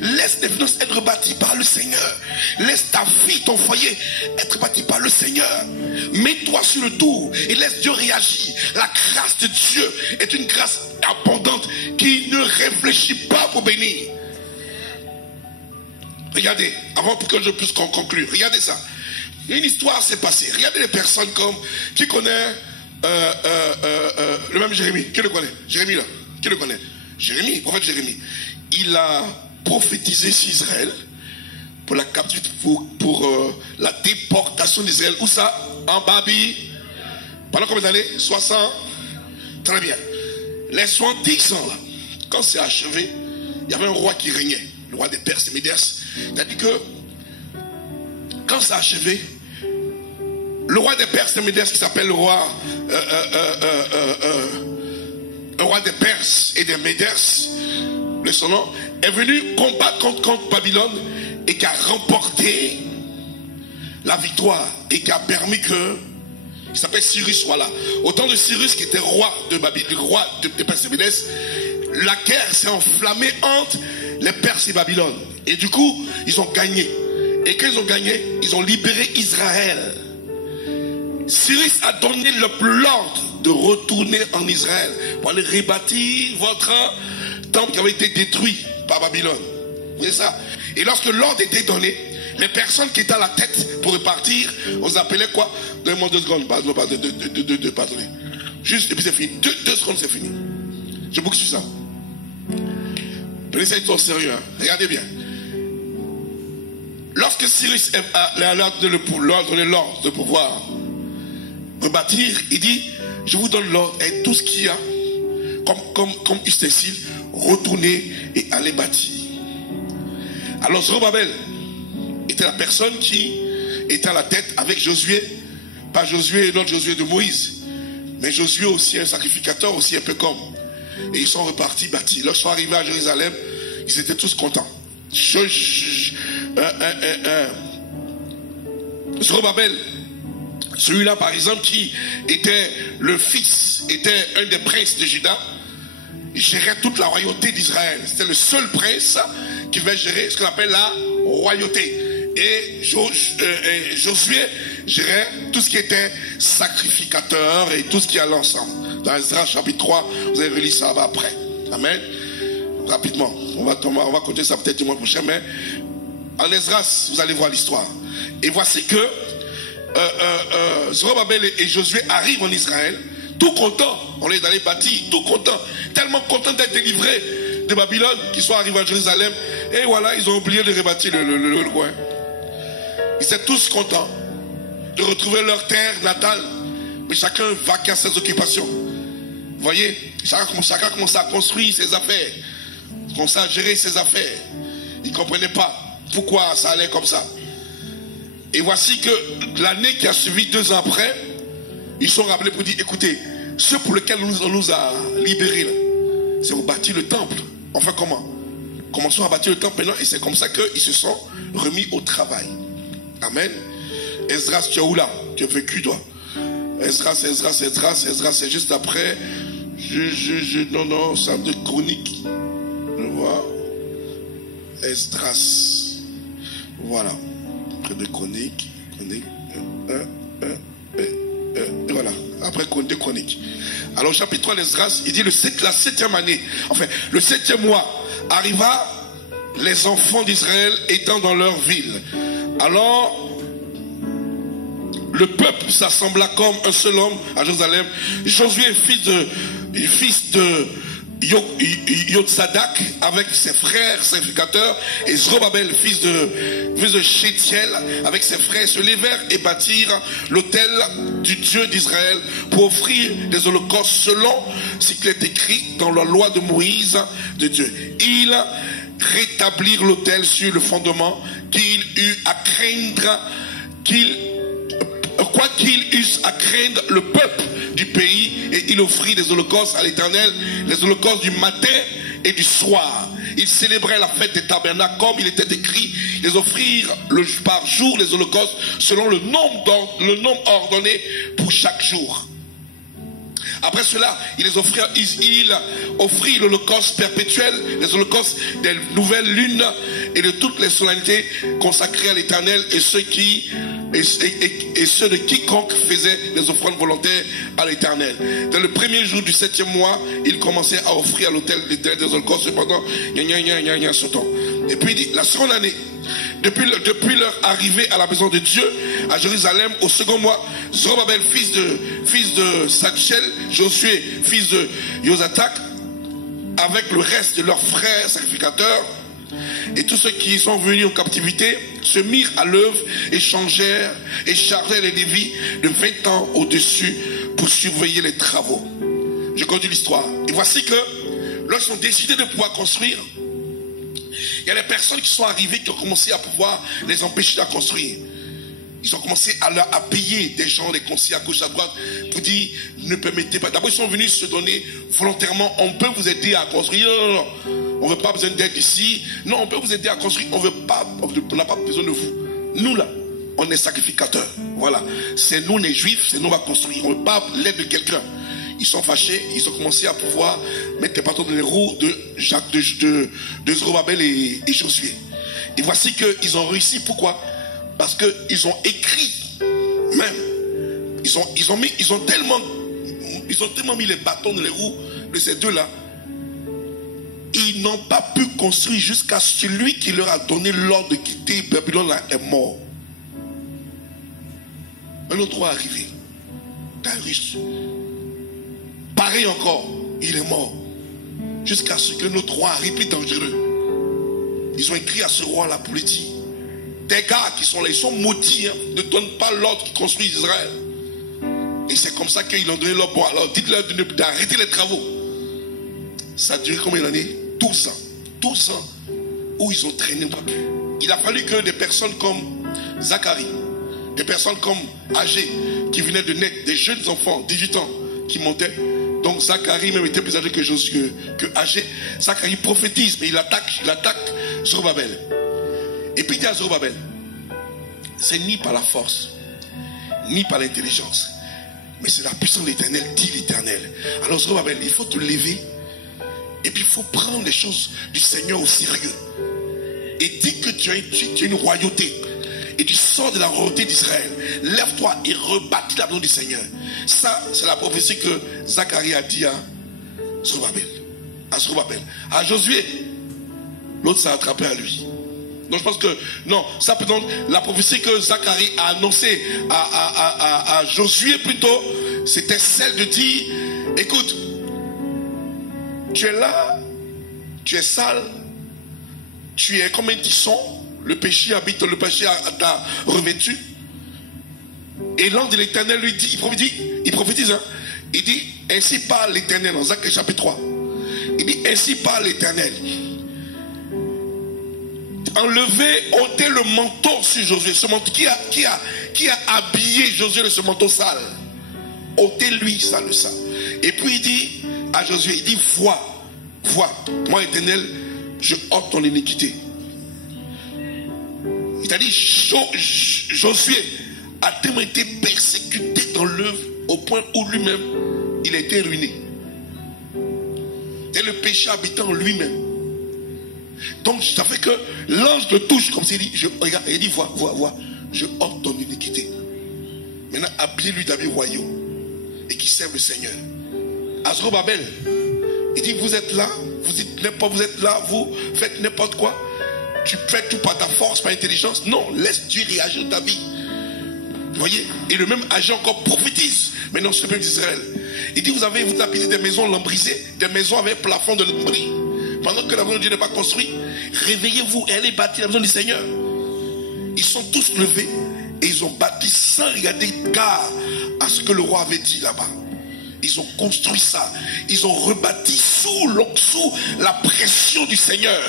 Laisse tes finances être rebâties par le Seigneur. Laisse ta vie, ton foyer être rebâti par le Seigneur. Mets-toi sur le tour et laisse Dieu réagir. La grâce de Dieu est une grâce abondante qui ne réfléchit pas pour bénir. Regardez, avant que je puisse conclure, regardez ça. Une histoire s'est passée. Regardez les personnes comme qui connaît le même Jérémie. Qui le connaît? Jérémie là. Qui le connaît? Jérémie, prophète Jérémie. Il a prophétisé sur Israël pour la captivité, pour la déportation d'Israël. Où ça? En Babylone. Pendant combien d'années? 60. Très bien. Les 70 ans là, quand c'est achevé, il y avait un roi qui régnait, le roi des Perses et Médès. Il a dit que quand c'est achevé, le roi des Perses et Médès, qui s'appelle le roi des Perses et des Médès, de son nom, est venu combattre contre Babylone et qui a remporté la victoire et qui a permis que, il s'appelle Cyrus, voilà. Au temps de Cyrus qui était roi de Babylone, roi de Perses et Médès, la guerre s'est enflammée entre les Perses et Babylone. Et du coup, ils ont gagné. Et quand ils ont gagné, ils ont libéré Israël. Cyrus a donné l'ordre de retourner en Israël pour aller rebâtir votre temple qui avait été détruit par Babylone. Vous voyez ça? Et lorsque l'ordre était donné, les personnes qui étaient à la tête pour repartir, on s'appelait quoi? Donne-moi 2 secondes, pardonnez. Juste, et puis c'est fini. 2 secondes, c'est fini. Je boucle sur ça. Prenez ça au sérieux, hein. Regardez bien. Lorsque Cyrus a donné l'ordre de pouvoir rebâtir, il dit, je vous donne l'ordre et tout ce qu'il y a comme ustensile, retournez et allez bâtir. Alors Zorobabel était la personne qui était à la tête avec Josué. Pas Josué, l'autre Josué de Moïse. Mais Josué aussi un sacrificateur, aussi un peu comme. Et ils sont repartis bâtis. Lorsqu'ils sont arrivés à Jérusalem, ils étaient tous contents. Zorobabel, celui-là par exemple qui était le fils, était un des princes de Juda, il gérait toute la royauté d'Israël. C'était le seul prince qui devait gérer ce qu'on appelle la royauté. Et Josué gérait tout ce qui était sacrificateur et tout ce qui allait ensemble. Dans Esdras chapitre 3, vous avez relire ça après. Amen. Rapidement, on va continuer ça peut-être dimanche prochain, mais en Esdras, vous allez voir l'histoire. Et voici que Zorobabel et Josué arrivent en Israël, tout contents. On est dans les bâtis, tout contents, tellement contents d'être délivrés de Babylone, qu'ils sont arrivés à Jérusalem. Et voilà, ils ont oublié de rebâtir le coin. Ils étaient tous contents de retrouver leur terre natale, mais chacun vaquait à ses occupations. Vous voyez, chacun commençait à construire ses affaires, commençait à gérer ses affaires. Ils ne comprenaient pas pourquoi ça allait comme ça. Et voici que l'année qui a suivi, 2 ans après, ils sont rappelés pour dire, écoutez, ce pour lequel on nous a libérés là, c'est pour bâtir le temple. Enfin comment? Commençons à bâtir le temple maintenant, et c'est comme ça qu'ils se sont remis au travail. Amen. Esdras, tu es où là? Tu as vécu toi? Esdras, c'est juste après. Non, c'est de chronique. Je vois. Esdras. Voilà. Près de chronique. Voilà. Après de chronique. Alors, chapitre 3 d'Esdras, il dit la 7e année. Enfin, le 7e mois arriva, les enfants d'Israël étant dans leur ville. Alors, le peuple s'assembla comme un seul homme à Jérusalem. Josué, fils de Yotzadak, avec ses frères sacrificateurs, et Zorobabel, fils de Shétiel, avec ses frères, se levèrent et bâtirent l'autel du Dieu d'Israël pour offrir des holocaustes selon ce qui est écrit dans la loi de Moïse de Dieu. Ils rétablirent l'autel sur le fondement qu'il eut à craindre, quoi qu'il eussent à craindre le peuple du pays, et il offrit des holocaustes à l'Éternel, les holocaustes du matin et du soir. Ils célébraient la fête des tabernacles comme il était écrit. Ils offrirent par jour les holocaustes selon le nombre ordonné pour chaque jour. Après cela, il offrit l'holocauste perpétuel, les holocaustes des nouvelles lunes et de toutes les solennités consacrées à l'Éternel, et ceux de quiconque faisait des offrandes volontaires à l'Éternel. Dans le premier jour du 7e mois, il commençait à offrir à l'autel de l'Éternel des holocaustes, cependant, ce temps. Et puis il dit, la seconde année, depuis leur arrivée à la maison de Dieu, à Jérusalem, au second mois, Zorobabel, fils de Satchel, Josué, fils de Yozatak, avec le reste de leurs frères sacrificateurs, et tous ceux qui sont venus en captivité, se mirent à l'œuvre et chargèrent les Lévites de 20 ans au-dessus pour surveiller les travaux. Je continue l'histoire. Et voici que, lorsqu'ils ont décidé de pouvoir construire, il y a des personnes qui sont arrivées qui ont commencé à pouvoir les empêcher de construire. Ils ont commencé à payer des gens, des conseillers à gauche, à droite, pour dire, ne permettez pas. D'abord, ils sont venus se donner volontairement. On peut vous aider à construire. Non. On ne veut pas besoin d'aide ici. Non, on peut vous aider à construire. On n'a pas besoin de vous. Nous, là, on est sacrificateurs. Voilà. C'est nous, les Juifs, c'est nous, on va construire. On ne veut pas l'aide de quelqu'un. Ils sont fâchés. Ils ont commencé à pouvoir mettre les bâtons dans les roues de Zorobabel et Josué. Et voici qu'ils ont réussi. Pourquoi? Parce qu'ils ont écrit, même, ils ont tellement mis les bâtons dans les roues de ces deux-là, ils n'ont pas pu construire jusqu'à celui qui leur a donné l'ordre de quitter Babylone là est mort. Un autre roi est arrivé, Darius. Pareil encore, il est mort. Jusqu'à ce que notre roi arrive plus dangereux. Ils ont écrit à ce roi-là pour lui dire, des gars qui sont là, ils sont maudits, hein, ne donnent pas l'ordre qui construit Israël. Et c'est comme ça qu'ils ont donné l'ordre. Bon, alors dites-leur d'arrêter les travaux. Ça a duré combien d'années? 12 ans. 12 ans où ils ont traîné pas plus. Il a fallu que des personnes comme Zacharie, des personnes comme âgées qui venaient de naître, des jeunes enfants, 18 ans, qui montaient. Donc Zacharie même était plus âgé que âgé. Zacharie prophétise, mais il attaque Zorobabel. Et puis il dit à Zorobabel, c'est ni par la force, ni par l'intelligence, mais c'est la puissance de l'Éternel, dit l'Éternel. Alors Zorobabel, il faut te lever, et puis il faut prendre les choses du Seigneur au sérieux. Et dis que tu as une royauté, et tu sors de la royauté d'Israël. Lève-toi et rebâtis la maison du Seigneur. Ça, c'est la prophétie que Zacharie a dit à Zorobabel. À Josué, l'autre s'est attrapé à lui. Donc je pense que, non, ça peut donc, la prophétie que Zacharie a annoncée à Josué plutôt, c'était celle de dire, écoute, tu es là, tu es sale, tu es comme un tisson, le péché habite, le péché t'a revêtu. Et l'ange de l'Éternel lui dit, il prophétise, hein, il dit, ainsi parle l'Éternel, dans Zacharie chapitre 3. Il dit, ainsi parle l'Éternel. Enlevez, ôtez le manteau sur Josué. Ce manteau, qui a habillé Josué de ce manteau sale? Ôtez-lui ça, le sale. Et puis il dit à Josué, il dit, vois, moi Éternel, je ôte ton iniquité. Il a dit, Josué a tellement été persécuté dans l'œuvre au point où lui-même, il a été ruiné. Et le péché habitant en lui-même. Donc ça fait que l'ange le touche comme s'il dit, regarde, il dit, vois, je ôte ton iniquité. Maintenant, habillez-lui d'habits royaux et qui serve le Seigneur. À Zorobabel, il dit, vous êtes là, vous êtes là, vous faites n'importe quoi. Tu fais tout par ta force, par intelligence. Non, laisse Dieu réagir dans ta vie. Vous voyez? Et le même agent encore prophétise. Maintenant, sur le peuple d'Israël. Il dit, vous habitez des maisons lambrisées, des maisons avec plafond de lambris. Pendant que la maison de Dieu n'est pas construite, réveillez-vous et allez bâtir la maison du Seigneur. Ils sont tous levés et ils ont bâti sans regarder gare à ce que le roi avait dit là-bas. Ils ont construit ça. Ils ont rebâti sous la pression du Seigneur,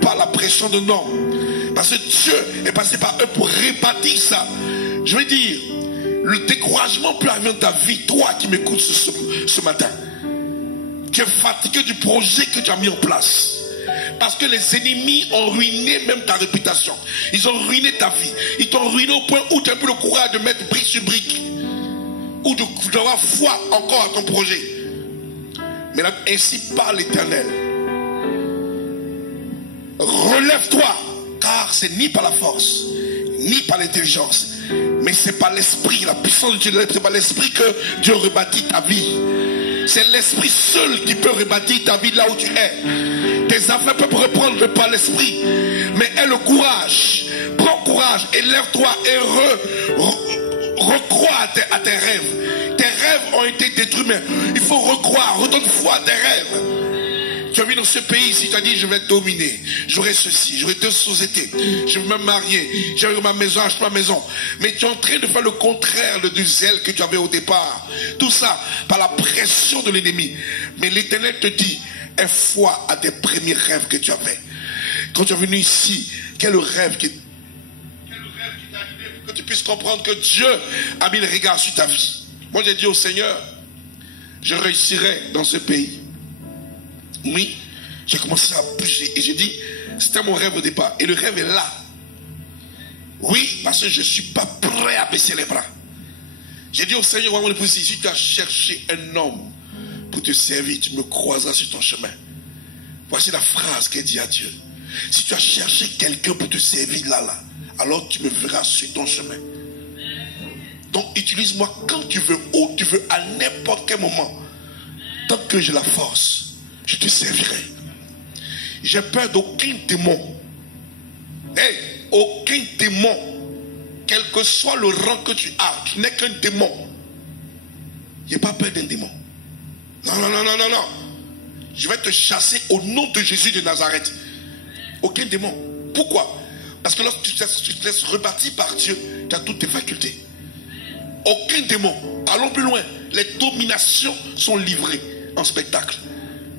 par la pression de l'homme. Parce que Dieu est passé par eux pour rebâtir ça. Je veux dire, le découragement peut arriver dans ta vie, toi qui m'écoutes ce matin. Tu es fatigué du projet que tu as mis en place. Parce que les ennemis ont ruiné même ta réputation. Ils ont ruiné ta vie. Ils t'ont ruiné au point où tu n'as plus le courage de mettre brique sur brique. Ou d'avoir foi encore à ton projet. Mais là, ainsi parle l'Éternel. Relève-toi. Car c'est ni par la force, ni par l'intelligence, mais c'est par l'esprit, la puissance de Dieu. C'est par l'esprit que Dieu rebâtit ta vie. C'est l'esprit seul qui peut rebâtir ta vie là où tu es. Tes affaires peuvent reprendre par l'esprit. Mais aie le courage. Prends courage et lève-toi et recrois à tes rêves. Tes rêves ont été détruits, mais il faut recroire. Redonne foi à tes rêves. Tu as vu dans ce pays, si tu as dit je vais dominer, j'aurai ceci, j'aurai deux sociétés, je vais me marier, j'aurai ma maison, acheter ma maison. Mais tu es en train de faire le contraire du zèle que tu avais au départ. Tout ça par la pression de l'ennemi. Mais l'Éternel te dit, aie foi à tes premiers rêves que tu avais. Quand tu es venu ici, quel rêve qui t'a arrivé pour que tu puisses comprendre que Dieu a mis le regard sur ta vie. Moi j'ai dit au Seigneur, je réussirai dans ce pays. Oui, j'ai commencé à bouger et j'ai dit, c'était mon rêve au départ. Et le rêve est là. Oui, parce que je ne suis pas prêt à baisser les bras. J'ai dit au Seigneur, mon épouse, si tu as cherché un homme pour te servir, tu me croiseras sur ton chemin. Voici la phrase qu'elle dit à Dieu. Si tu as cherché quelqu'un pour te servir là, alors tu me verras sur ton chemin. Donc utilise-moi quand tu veux, où tu veux, à n'importe quel moment. Tant que j'ai la force, je te servirai. J'ai peur d'aucun démon. Aucun démon. Quel que soit le rang que tu as, tu n'es qu'un démon. Il n'y a pas peur d'un démon. Non. Je vais te chasser au nom de Jésus de Nazareth. Aucun démon. Pourquoi? Parce que lorsque tu te laisses rebâtir par Dieu, tu as toutes tes facultés. Aucun démon. Allons plus loin. Les dominations sont livrées en spectacle.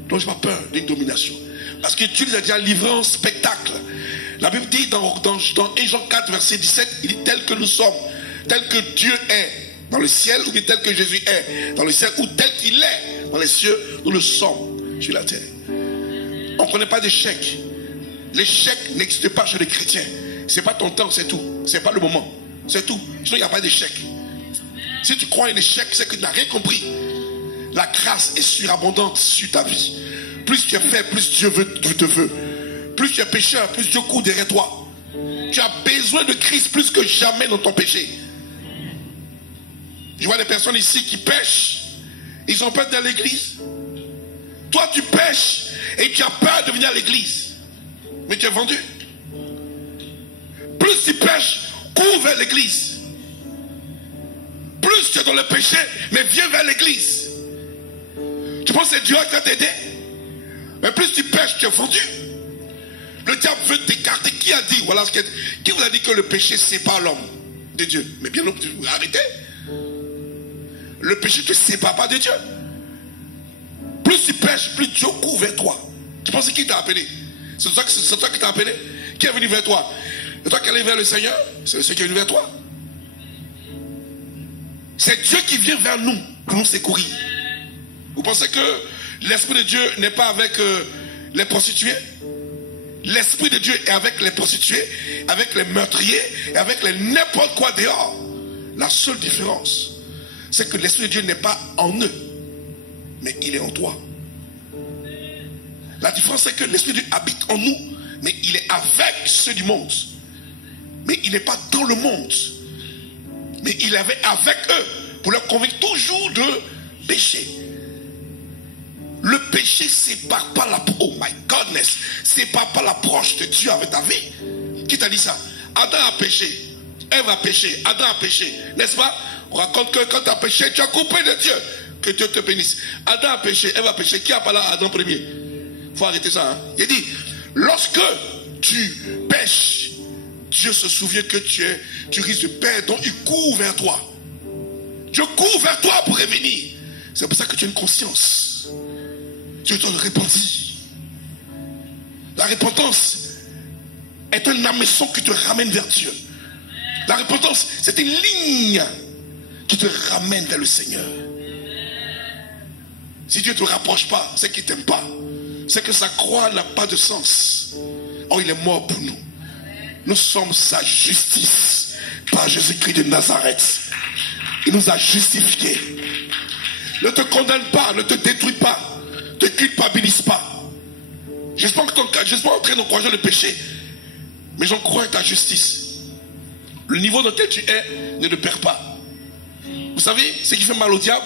Donc je n'ai pas peur d'une domination. Parce que Dieu les a déjà livrés en spectacle. La Bible dit dans 1 Jean 4 verset 17, il dit tel que nous sommes, tel que Dieu est dans le ciel, ou bien tel que Jésus est dans le ciel, ou tel qu'il est dans les cieux, nous le sommes sur la terre. On ne connaît pas d'échec. L'échec n'existe pas chez les chrétiens. C'est pas ton temps, c'est tout. C'est pas le moment, c'est tout. Sinon il n'y a pas d'échec. Si tu crois à un échec, c'est que tu n'as rien compris. La grâce est surabondante sur ta vie. Plus tu es faible, plus Dieu te veut. Plus tu es pécheur, plus Dieu court derrière toi. Tu as besoin de Christ plus que jamais dans ton péché. Je vois des personnes ici qui pêchent. Ils ont peur d'aller à l'église. Toi tu pêches et tu as peur de venir à l'église. Mais tu es vendu. Plus tu pêches, cours vers l'église. Plus tu es dans le péché, mais viens vers l'église. Tu penses que c'est Dieu qui va t'aider? Mais plus tu pêches, tu es vendu. Le diable veut t'écarter. Qui a dit, voilà, qui vous a dit que le péché sépare l'homme de Dieu? Mais bien, arrêtez. Le péché ne te sépare pas de Dieu. Plus tu pêches, plus Dieu court vers toi. Tu penses qui t'a appelé? C'est toi qui t'a appelé? Qui est venu vers toi? C'est toi qui es allé vers le Seigneur? C'est le Seigneur qui est venu vers toi. C'est Dieu qui vient vers nous pour nous secourir. Vous pensez que l'Esprit de Dieu n'est pas avec les prostituées? L'Esprit de Dieu est avec les prostituées, avec les meurtriers et avec les n'importe quoi dehors. La seule différence, c'est que l'Esprit de Dieu n'est pas en eux, mais il est en toi. La différence, c'est que l'Esprit de Dieu habite en nous, mais il est avec ceux du monde. Mais il n'est pas dans le monde, mais il est avec eux pour leur convaincre toujours de péché. Le péché sépare pas oh my godness, sépare pas l'approche de Dieu avec ta vie. Qui t'a dit ça? Adam a péché, Ève a péché, Adam a péché, n'est-ce pas? On raconte que quand tu as péché, tu as coupé de Dieu. Que Dieu te bénisse. Adam a péché, Ève a péché. Qui a parlé à Adam premier? Il faut arrêter ça. Hein? Il dit, lorsque tu pêches, Dieu se souvient que tu risques de perdre, donc il court vers toi. Dieu court vers toi pour revenir. C'est pour ça que tu as une conscience. Dieu te repentit. La repentance est un hameçon qui te ramène vers Dieu. La repentance, c'est une ligne qui te ramène vers le Seigneur. Si Dieu ne te rapproche pas, c'est qu'il ne t'aime pas. C'est que sa croix n'a pas de sens. Oh, il est mort pour nous. Nous sommes sa justice par Jésus-Christ de Nazareth. Il nous a justifiés. Ne te condamne pas, ne te détruis pas, ne te culpabilise pas. J'espère entrer dans le croyant le péché, mais j'en crois à ta justice. Le niveau dans lequel tu es ne le perds pas. Vous savez, ce qui fait mal au diable,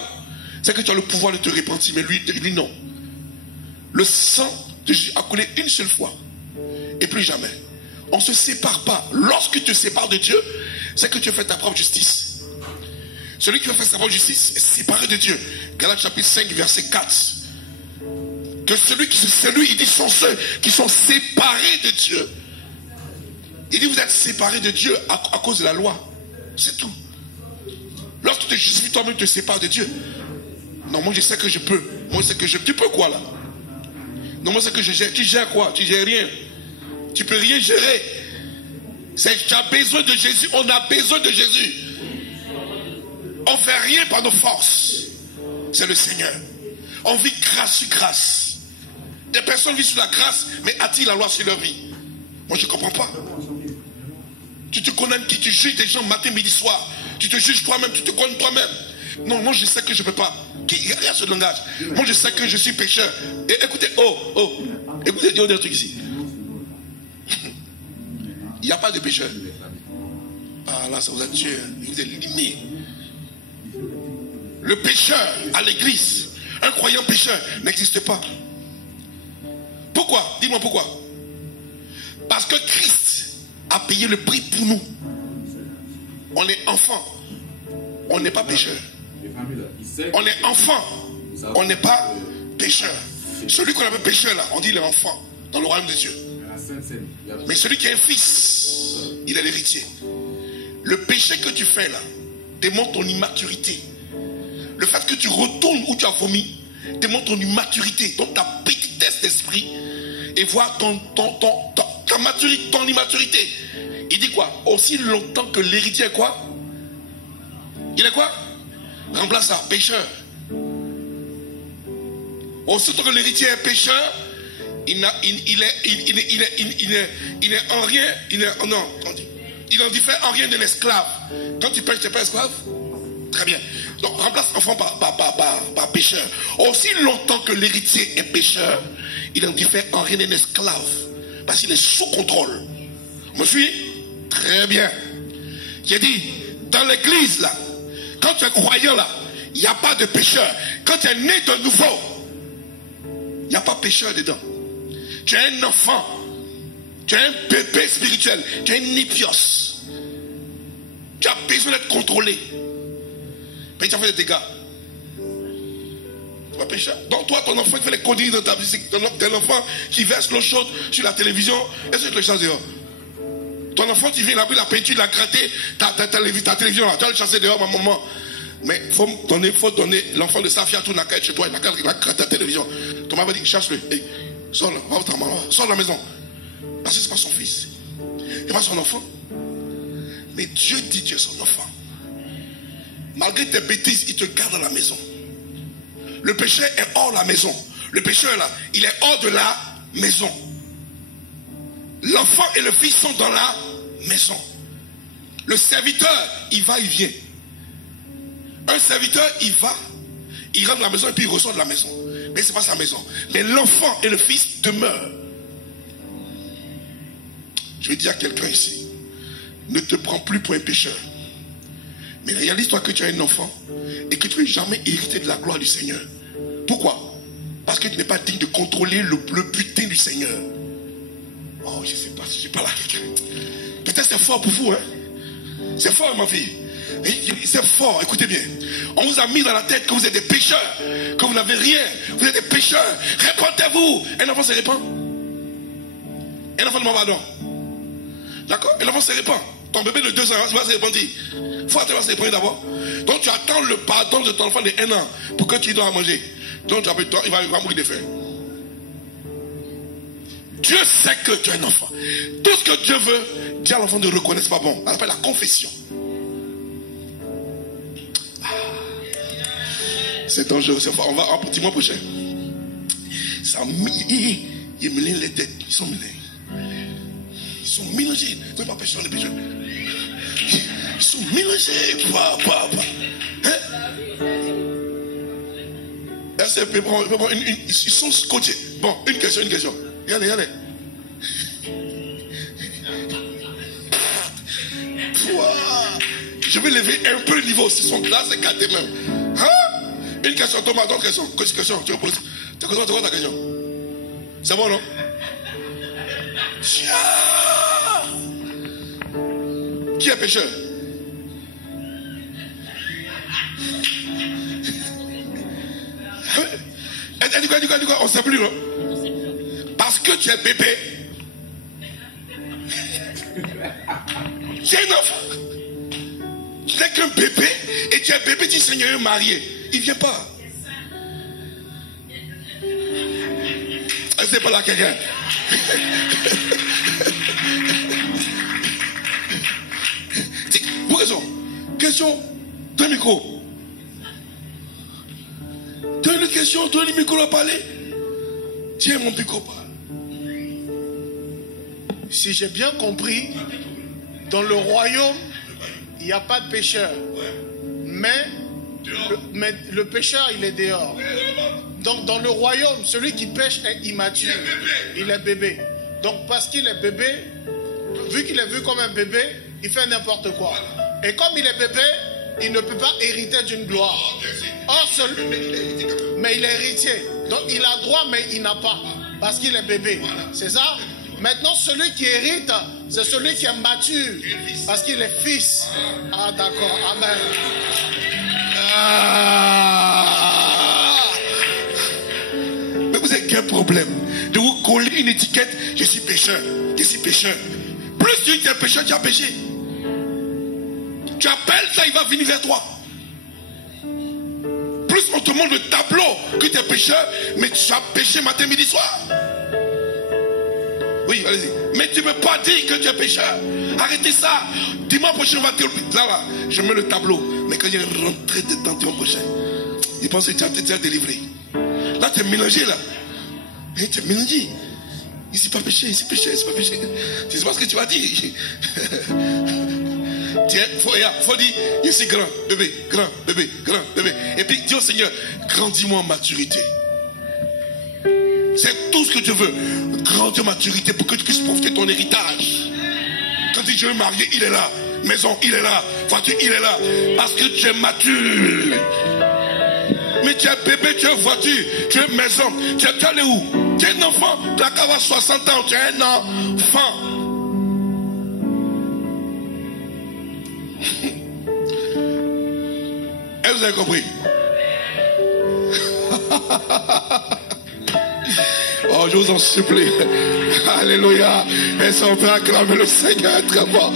c'est que tu as le pouvoir de te repentir, mais lui non. Le sang de Jésus a coulé une seule fois, et plus jamais. On ne se sépare pas. Lorsque tu te sépares de Dieu, c'est que tu fais ta propre justice. Celui qui veut faire sa propre justice est séparé de Dieu. Galates chapitre 5, verset 4. Que celui, il dit, sont ceux qui sont séparés de Dieu. Il dit, vous êtes séparés de Dieu à cause de la loi. C'est tout. Lorsque tu te justifies toi-même, tu te sépares de Dieu. Non, moi je sais que je peux. Moi je sais que tu peux quoi là? Non, moi c'est que je gère. Tu gères quoi? Tu gères rien. Tu peux rien gérer. Tu as besoin de Jésus. On a besoin de Jésus. On ne fait rien par nos forces. C'est le Seigneur. On vit grâce sur grâce. Des personnes vivent sur la grâce, mais attirent la loi sur leur vie. Moi je ne comprends pas. Tu te condamnes qui? Tu juges des gens matin, midi, soir. Tu te juges toi-même, tu te condamnes toi-même. Non, moi je sais que je ne peux pas. Il y a ce langage. Moi je sais que je suis pécheur. Et écoutez, écoutez, il y a un truc ici. Il n'y a pas de pécheur. Ah là, ça vous a tué. Vous êtes limé. Le pécheur à l'église, un croyant pécheur, n'existe pas. Pourquoi? Dis-moi pourquoi. Parce que Christ a payé le prix pour nous. On est enfant. On n'est pas pécheur. On est enfant. On n'est pas pécheur. Celui qu'on appelle pécheur là, on dit il est enfant dans le royaume de Dieu. Mais celui qui est un fils, il est l'héritier. Le péché que tu fais là démontre ton immaturité. Le fait que tu retournes où tu as vomi démontre ton immaturité, donc ta petitesse d'esprit, et voir ta maturité, ton immaturité. Il dit quoi? Aussi longtemps que l'héritier est quoi? Il est quoi? Remplace ça, pécheur. Aussitôt que l'héritier est pécheur, il n'est en rien, il n'en diffère en rien de l'esclave. Quand tu pêches, tu n'es pas esclave? Très bien. Donc remplace enfant par pécheur. Aussi longtemps que l'héritier est pécheur, il n'en diffère en rien d'un esclave. Parce qu'il est sous contrôle. Me suis? Très bien. J'ai dit, dans l'église là, quand tu es croyant là, il n'y a pas de pécheur. Quand tu es né de nouveau, il n'y a pas pécheur dedans. Tu es un enfant. Tu es un bébé spirituel. Tu es un épios. Tu as besoin d'être contrôlé. Mais tu as fait des dégâts. Tu es pas pécheur. Donc toi, ton enfant, tu fais les conduire dans ta vie. C'est un enfant qui verse l'eau chaude sur la télévision. Est-ce que tu le chasses dehors? Ton enfant, tu viens, il a pris la peinture, il a gratté ta télévision. Là. Tu vas le chasser dehors, ma maman. Mais il faut donner l'enfant de Safia tout Naka chez toi. Il a gratté ta télévision. Ton maman va dire, chasse-le. Hey, sors là, va au maman, sors de la maison. Parce que ce n'est pas son fils. Ce n'est pas son enfant. Mais Dieu dit tu es son enfant. Malgré tes bêtises, il te garde dans la maison. Le péché est hors la maison. Le pécheur là, il est hors de la maison. L'enfant et le fils sont dans la maison. Le serviteur, il va, il vient. Un serviteur, il va, il rentre dans la maison et puis il ressort de la maison. Mais ce n'est pas sa maison. Mais l'enfant et le fils demeurent. Je vais dire à quelqu'un ici, ne te prends plus pour un pécheur. Mais réalise-toi que tu es un enfant et que tu ne peux jamais hériter de la gloire du Seigneur. Pourquoi? Parce que tu n'es pas digne de contrôler le butin du Seigneur. Oh, je ne sais pas si je parle à quelqu'un. Peut-être c'est fort pour vous, hein? C'est fort, ma fille. C'est fort, écoutez bien. On vous a mis dans la tête que vous êtes des pécheurs, que vous n'avez rien. Vous êtes des pécheurs. Répentez-vous. Un enfant se répand. Un enfant demande pardon. D'accord? Un enfant se répand. Ton bébé de 2 ans va se répandre. Il faut attendre à se répandre d'abord. Donc tu attends le pardon de ton enfant de 1 an pour que tu lui donnes à manger. Donc il va mourir de faim. Dieu sait que tu es un enfant. Tout ce que Dieu veut, dire à l'enfant ne reconnaisse pas bon. Ça s'appelle la confession. C'est dangereux, c'est fort. On va un petit mois prochain. Ça, ils mélangent les têtes. Ils sont mélangés. Ils sont mélangés. Ils ne sont pas pécheurs, les pécheurs. Ils sont mélangés. Hein? Ils sont scotchés. Bon, une question. Regardez. Je vais lever un peu le niveau. Si son classe est gâté même. Hein? Une question, Thomas, d'autres questions. Question, tu reposes. Tu vois ta question? C'est bon, non? Qui est pécheur? Elle dit quoi? On ne sait plus, non? Parce que tu es bébé. Tu es un enfant. Tu n'es qu'un bébé et tu es bébé du Seigneur marié. Il ne vient pas. C'est pas là quelqu'un. Pour question. Donne le micro. Donne une question, donne le micro à parler. Tiens mon micro parle. Si j'ai bien compris, dans le royaume, il n'y a pas de pécheur. Mais le pécheur, il est dehors. Donc dans le royaume, celui qui pêche est immature. Il est bébé. Donc parce qu'il est bébé, vu qu'il est vu comme un bébé, il fait n'importe quoi. Et comme il est bébé, il ne peut pas hériter d'une gloire. Or, mais il est héritier. Donc il a droit, mais il n'a pas. Parce qu'il est bébé. C'est ça? Maintenant, celui qui hérite, c'est celui qui est mature. Parce qu'il est fils. Ah, d'accord. Amen. Mais vous avez quel problème de vous coller une étiquette? Je suis pécheur. Plus tu es pécheur, tu as péché. Tu appelles ça, il va venir vers toi. Plus on te montre le tableau que tu es pécheur, mais tu as péché matin, midi, soir. Oui, allez-y. Mais tu ne peux pas dire que tu es pécheur. Arrêtez ça. Dimanche prochain, on va te... Là, je mets le tableau. Mais quand il est rentré dedans ton prochain, il pense que tu as déjà délivré. Là, tu es mélangé là. Et tu es mélangé. Ici, pas péché, ici, péché, ici, pas péché. Tu sais pas ce que tu vas dire. Faut dire, ici, grand, bébé, grand, bébé, grand, bébé. Et puis, dis au Seigneur, grandis-moi en maturité. C'est tout ce que tu veux. Grandir en maturité pour que tu puisses profiter de ton héritage. Quand tu veux marier, il est là. Maison, il est là. Voiture, il est là. Parce que tu es mature. Mais tu es bébé, tu es voiture, tu es maison. Tu es allé où? Tu es un enfant. Tu as qu'à avoir 60 ans. Tu es un enfant. Est-ce que vous avez compris? Oh, je vous en supplie. Alléluia. Est-ce qu'on peut acclamer le Seigneur très fort?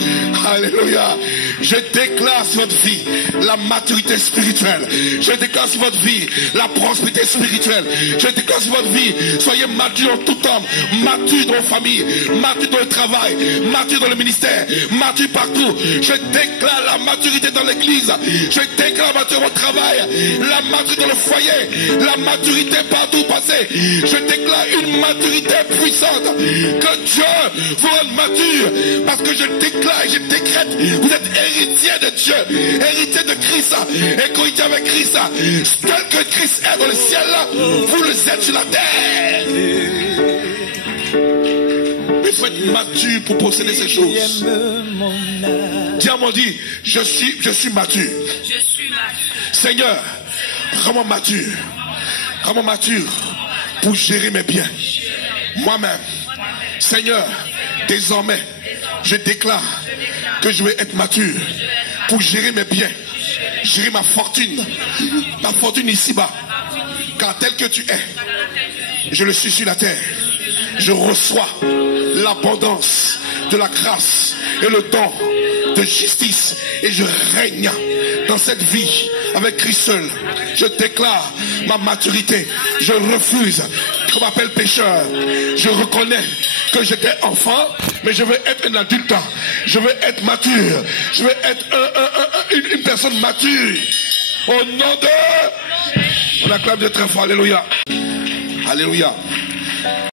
Alléluia. Je déclare sur votre vie la maturité spirituelle. Je déclare sur votre vie la prospérité spirituelle. Je déclare sur votre vie, soyez mature en tout temps. Mature dans vos familles, mature dans le travail, mature dans le ministère, mature partout. Je déclare la maturité dans l'église. Je déclare la maturité au travail, la maturité dans le foyer, la maturité partout passé. Je déclare une maturité puissante. Que Dieu vous rende mature. Parce que je déclare et je décrète, vous êtes héritier de Dieu, héritier de Christ, et cohéritier avec Christ. Tel que Christ est dans le ciel, vous le êtes sur la terre. Il faut être mature pour posséder ces choses. Diamant dit, je suis mature. Je suis mature. Seigneur, rends-moi mature. Rends-moi mature pour gérer mes biens. Moi-même. Seigneur, désormais, je déclare que je vais être mature pour gérer mes biens, gérer ma fortune ici-bas. Car tel que tu es, je le suis sur la terre. Je reçois l'abondance de la grâce et le don de justice et je règne dans cette vie avec Christ seul. Je déclare ma maturité. Je refuse qu'on m'appelle pécheur. Je reconnais que j'étais enfant, mais je veux être un adulte. Je veux être mature. Je veux être une personne mature. Au nom de... On acclame Dieu très fort. Alléluia. Alléluia.